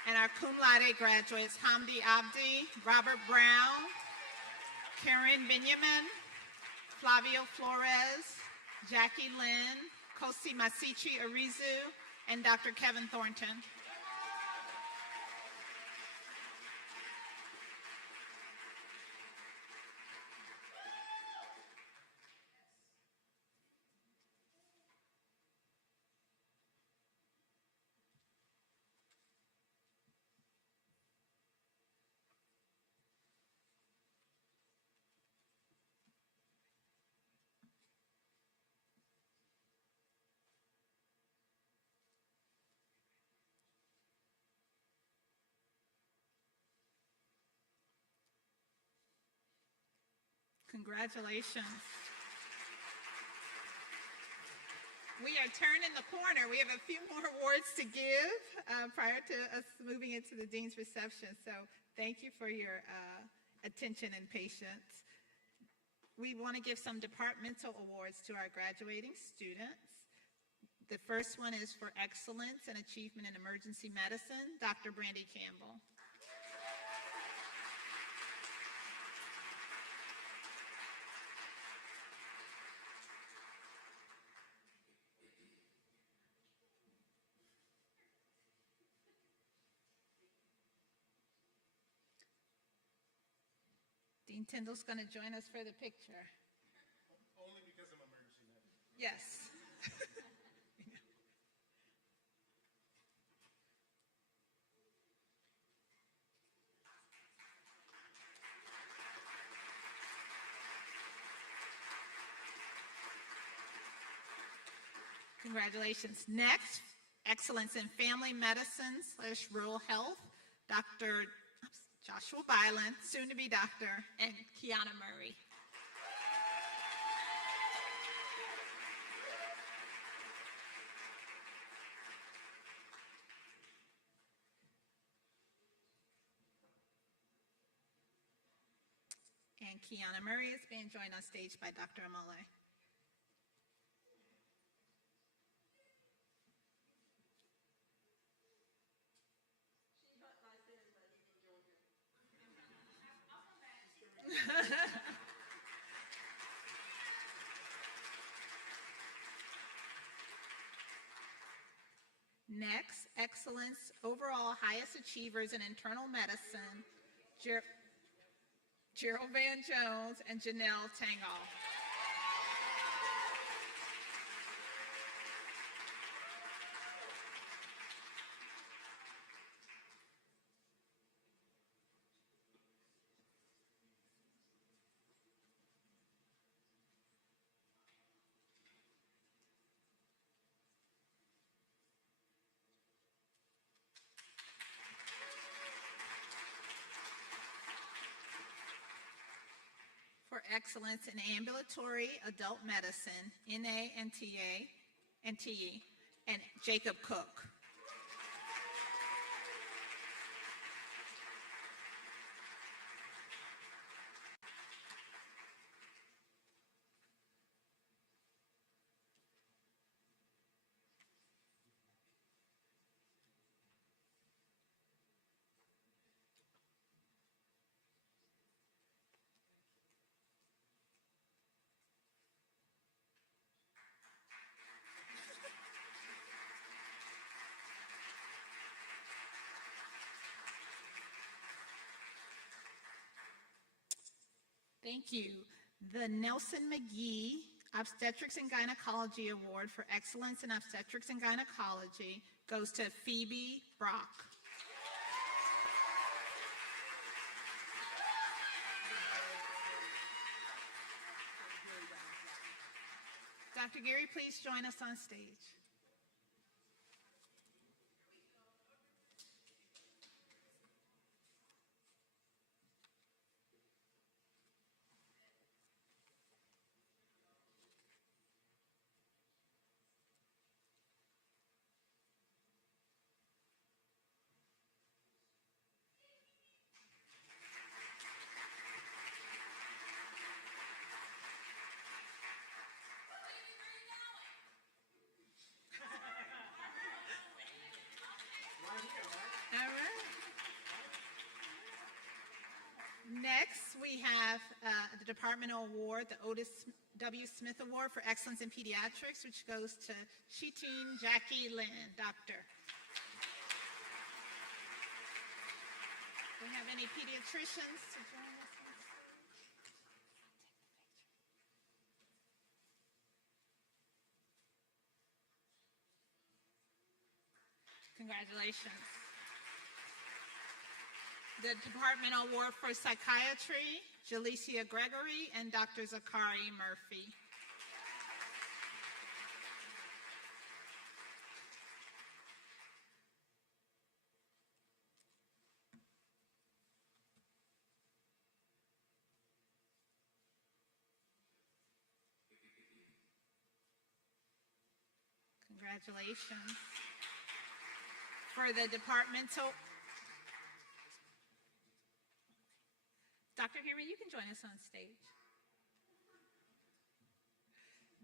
And our cum laude graduates: Hamdi Abdi, Robert Brown, Karen Benjamin, Flavio Flores, Jackie Lynn, Kosi Masichi Arizu, and Dr. Kevin Thornton. Congratulations. We are turning the corner. We have a few more awards to give prior to us moving into the Dean's reception. So thank you for your attention and patience. We want to give some departmental awards to our graduating students. The first one is for excellence and achievement in emergency medicine, Dr. Brandy Campbell. Dean Tyndall's going to join us for the picture. Only because I'm emergency medicine. Yes. Congratulations. Next, Excellence in Family Medicine / Rural Health, Dr. Joshua Byland, soon to be doctor, and Kiana Murray. And Kiana Murray is being joined on stage by Dr. Amole. Next, Excellence Overall Highest Achievers in Internal Medicine, Gerald Van Jones and Janelle Tangall. For Excellence in Ambulatory Adult Medicine, NA and TA and TE, and Jacob Cook. Thank you. The Nelson McGee Obstetrics and Gynecology Award for Excellence in Obstetrics and Gynecology goes to Phoebe Brock. Dr. Gary, please join us on stage. All right. Next, we have the Departmental Award, the Otis W. Smith Award for Excellence in Pediatrics, which goes to Shitin Jackie Lynn, doctor. Do we have any pediatricians to join us? Congratulations. The Departmental Award for Psychiatry, Jalicia Gregory and Dr. Zakari Murphy. Congratulations. For the departmental, Dr. Henry, you can join us on stage.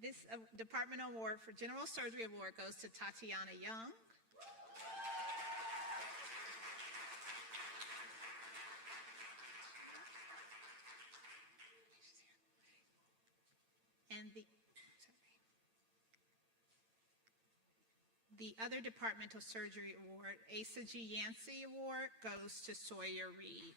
This Departmental Award for General Surgery Award goes to Tatiana Young. And the other Departmental Surgery Award, Asa G. Yancey Award, goes to Sawyer Reed.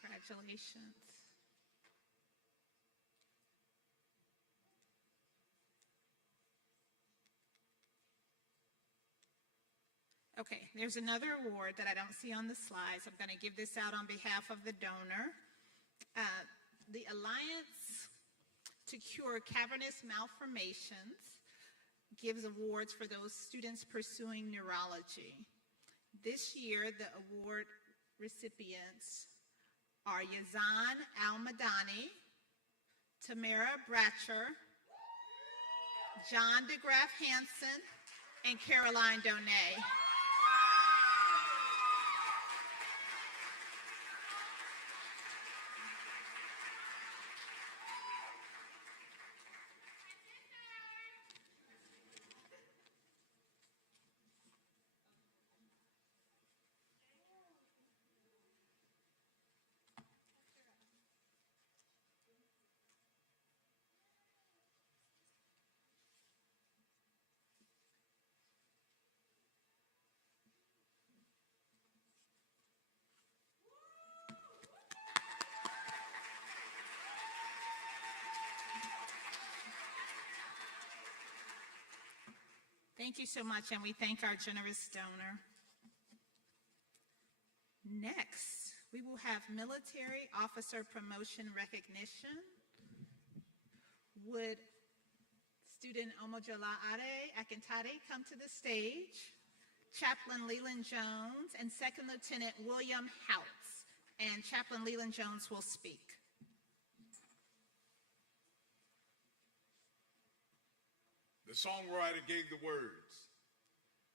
Congratulations. Okay, there's another award that I don't see on the slides. I'm going to give this out on behalf of the donor. The Alliance to Cure Cavernous Malformations gives awards for those students pursuing neurology. This year, the award recipients are Yazan Al-Madani, Tamara Bratcher, John DeGraff Hansen, and Caroline Donay. Thank you so much, and we thank our generous donor. Next, we will have military officer promotion recognition. Would student Omojola Ade Akintade come to the stage? Chaplain Leland Jones and Second Lieutenant William Houts. And Chaplain Leland Jones will speak. The songwriter gave the words,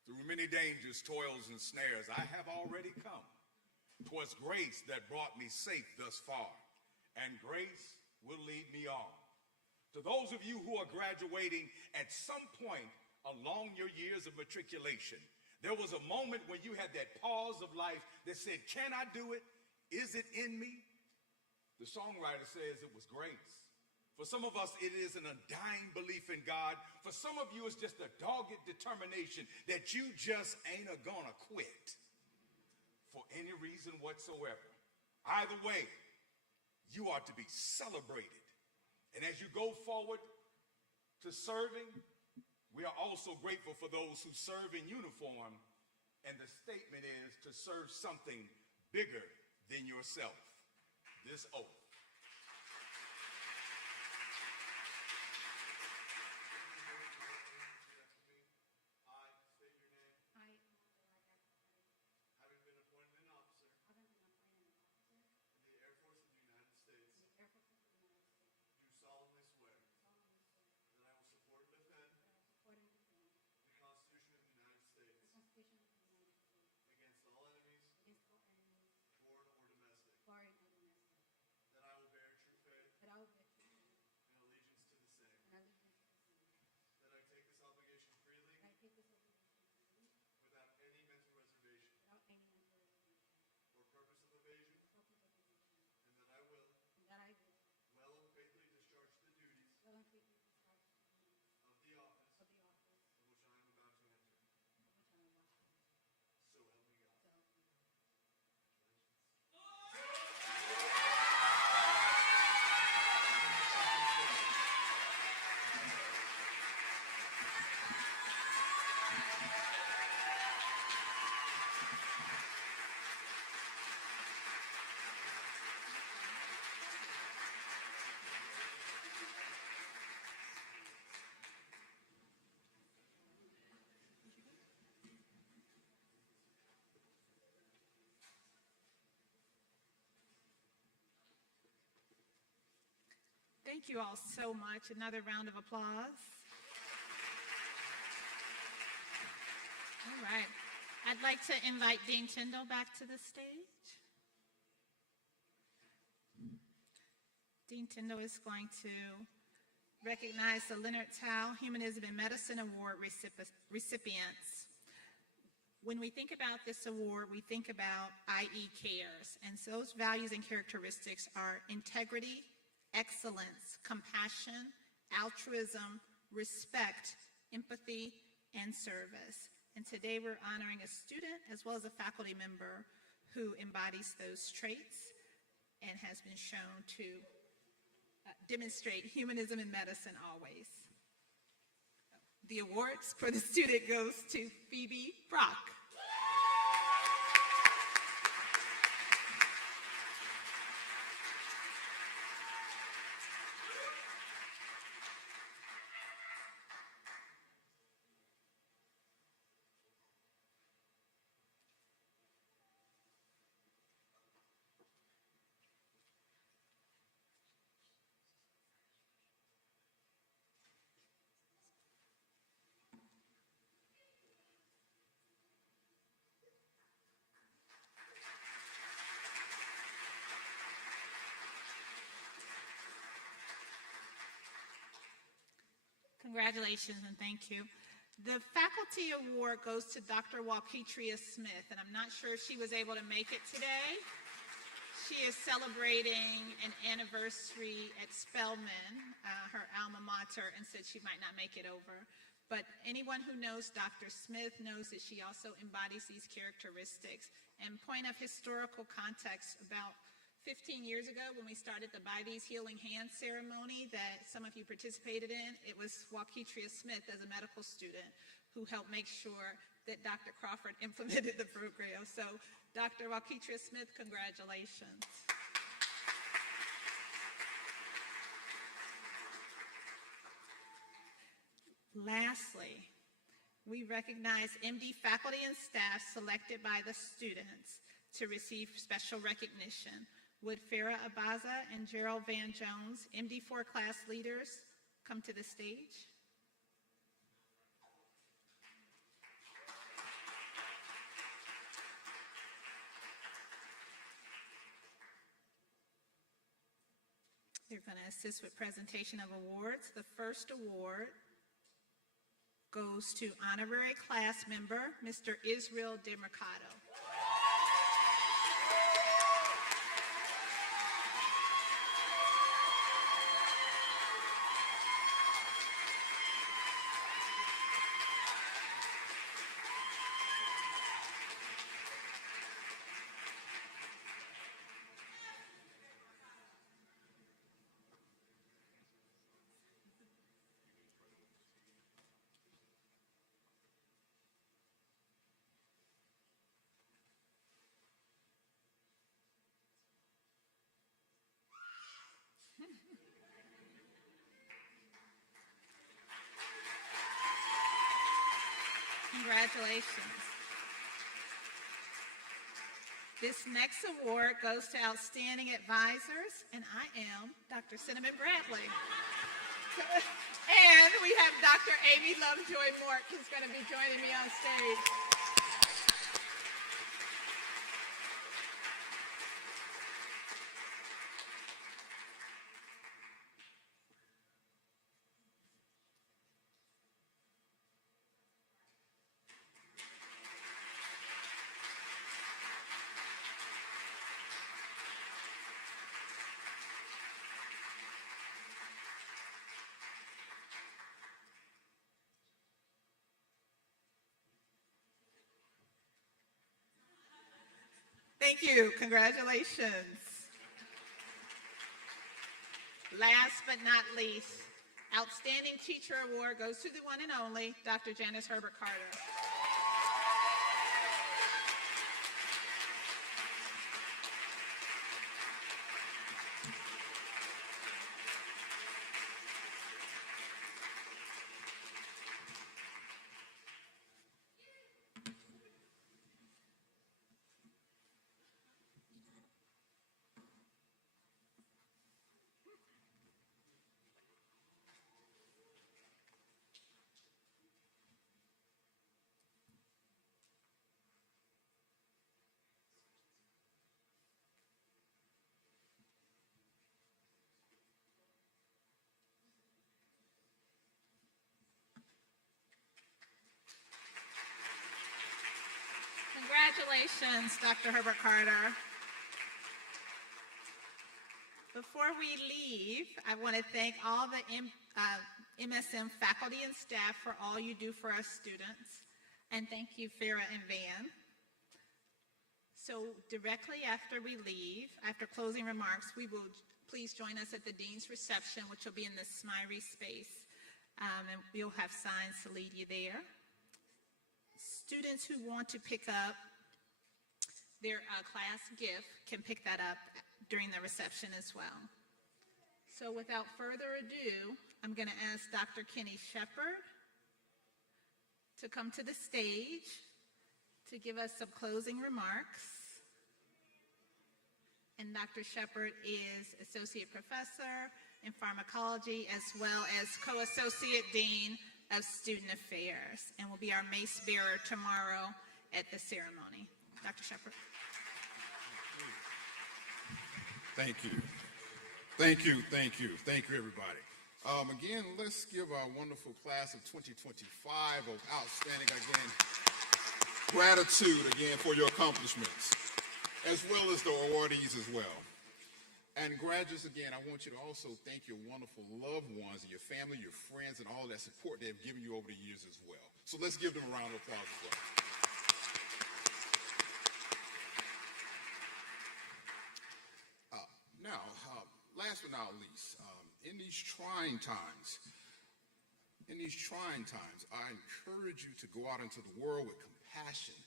"Through many dangers, toils, and snares, I have already come. 'Twas grace that brought me safe thus far, and grace will lead me on." To those of you who are graduating at some point along your years of matriculation, there was a moment when you had that pause of life that said, "Can I do it? Is it in me?" The songwriter says it was grace. For some of us, it is an undying belief in God. For some of you, it's just a dogged determination that you just ain't gonna quit for any reason whatsoever. Either way, you are to be celebrated. And as you go forward to serving, we are also grateful for those who serve in uniform. And the statement is to serve something bigger than yourself. This oath. Thank you all so much. Another round of applause. All right. I'd like to invite Dean Tyndall back to the stage. Dean Tyndall is going to recognize the Leonard Tao Humanism in Medicine Award recipients. When we think about this award, we think about IE Cares, and so those values and characteristics are integrity, excellence, compassion, altruism, respect, empathy, and service. And today we're honoring a student as well as a faculty member who embodies those traits. and has been shown to demonstrate humanism in medicine always. The awards for the student goes to Phoebe Brock. Congratulations and thank you. The faculty award goes to Dr. Walketria Smith, and I'm not sure if she was able to make it today. She is celebrating an anniversary at Spelman, her alma mater, and said she might not make it over. But anyone who knows Dr. Smith knows that she also embodies these characteristics. And point of historical context, about 15 years ago when we started the By These Healing Hands ceremony that some of you participated in, it was Walketria Smith as a medical student who helped make sure that Dr. Crawford implemented the program. So Dr. Walketria Smith, congratulations. Lastly, we recognize MD faculty and staff selected by the students to receive special recognition. Would Farah Abaza and Gerald Van Jones, MD4 class leaders, come to the stage? They're going to assist with presentation of awards. The first award goes to honorary class member, Mr. Israel DeMercado. Congratulations. This next award goes to Outstanding Advisors, and I am Dr. Cinnamon Bradley. And we have Dr. Amy Lovejoy Mork, who's going to be joining me on stage. Thank you. Congratulations. Last but not least, Outstanding Teacher Award goes to the one and only Dr. Janice Herbert Carter. Congratulations, Dr. Herbert Carter. Before we leave, I want to thank all the MSM faculty and staff for all you do for our students. And thank you, Farah and Van. So directly after we leave, after closing remarks, we will please join us at the Dean's reception, which will be in the Smyrie space. And we'll have signs to lead you there. Students who want to pick up their class gift can pick that up during the reception as well. So without further ado, I'm going to ask Dr. Kenny Shepard to come to the stage to give us some closing remarks. And Dr. Shepard is Associate Professor in Pharmacology as well as Co-Associate Dean of Student Affairs and will be our mace bearer tomorrow at the ceremony. Dr. Shepard. Thank you. Thank you, thank you, thank you, everybody. Again, let's give our wonderful class of 2025 of outstanding, again, gratitude, again, for your accomplishments, as well as the awardees as well. And graduates, again, I want you to also thank your wonderful loved ones and your family, your friends, and all that support they have given you over the years as well. So let's give them a round of applause as well. Last but not least, in these trying times, I encourage you to go out into the world with compassion,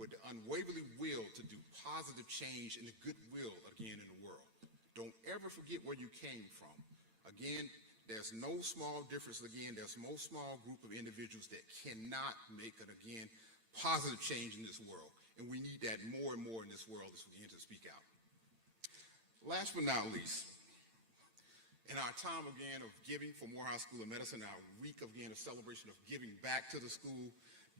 with the unwavering will to do positive change and the goodwill again in the world. Don't ever forget where you came from. Again, there's no small difference. Again, there's no small group of individuals that cannot make it, again, positive change in this world. And we need that more and more in this world as we begin to speak out. Last but not least, in our time, again, of giving for Morehouse School of Medicine, our week, again, of celebration of giving back to the school,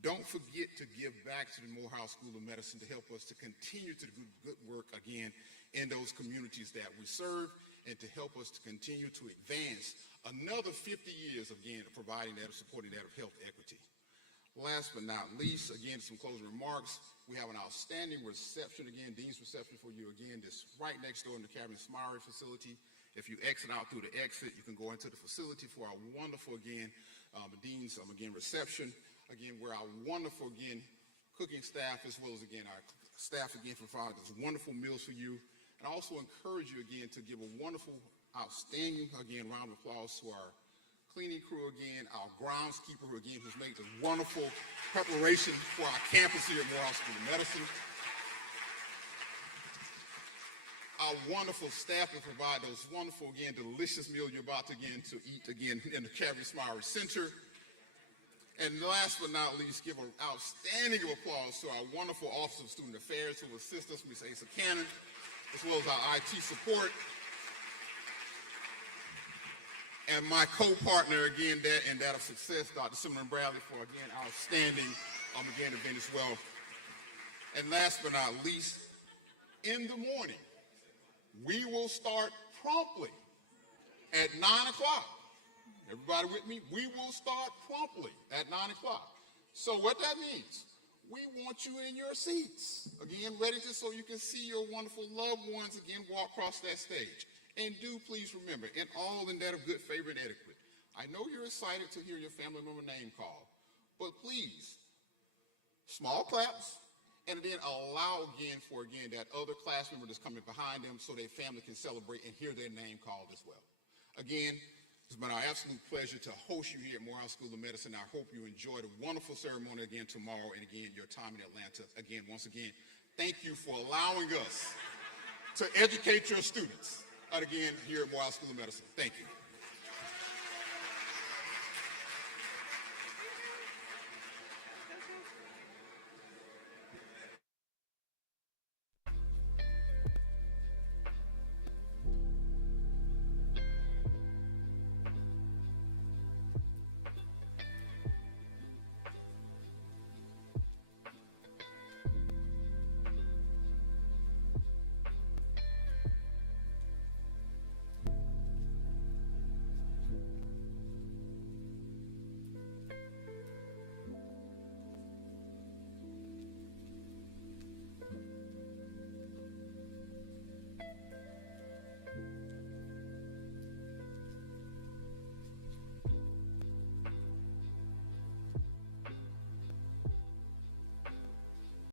don't forget to give back to the Morehouse School of Medicine to help us to continue to do good work, again, in those communities that we serve and to help us to continue to advance another 50 years, again, of providing that, of supporting that, of health equity. Last but not least, again, some closing remarks. We have an outstanding reception, again, Dean's reception for you, again, this right next door in the Captain Smyrie facility. If you exit out through the exit, you can go into the facility for our wonderful, again, Dean's, again, reception, again, where our wonderful, again, cooking staff, as well as, again, our staff, again, provide those wonderful meals for you. And I also encourage you, again, to give a wonderful, outstanding, again, round of applause to our cleaning crew, again, our groundskeeper, who, again, who's made this wonderful preparation for our campus here at Morehouse School of Medicine. Our wonderful staff that provide those wonderful, again, delicious meals you're about to, again, to eat, again, in the Cavalry Smyrie Center. And last but not least, give an outstanding applause to our wonderful Office of Student Affairs who assist us, Ms. Asa Cannon, as well as our IT support. And my co-partner, again, in that of success, Dr. Simon Bradley, for, again, outstanding, again, event as well. And last but not least, in the morning, we will start promptly at 9 o'clock. Everybody with me? We will start promptly at 9 o'clock. So what that means, we want you in your seats, again, ready to, so you can see your wonderful loved ones, again, walk across that stage. And do please remember, in all in that of good favor and etiquette, I know you're excited to hear your family member name called, but please, small claps, and then allow, again, for, again, that other class member that's coming behind them so their family can celebrate and hear their name called as well. Again, it's been our absolute pleasure to host you here at Morehouse School of Medicine. I hope you enjoy the wonderful ceremony again tomorrow and, again, your time in Atlanta. Again, once again, thank you for allowing us to educate your students, again, here at Morehouse School of Medicine. Thank you.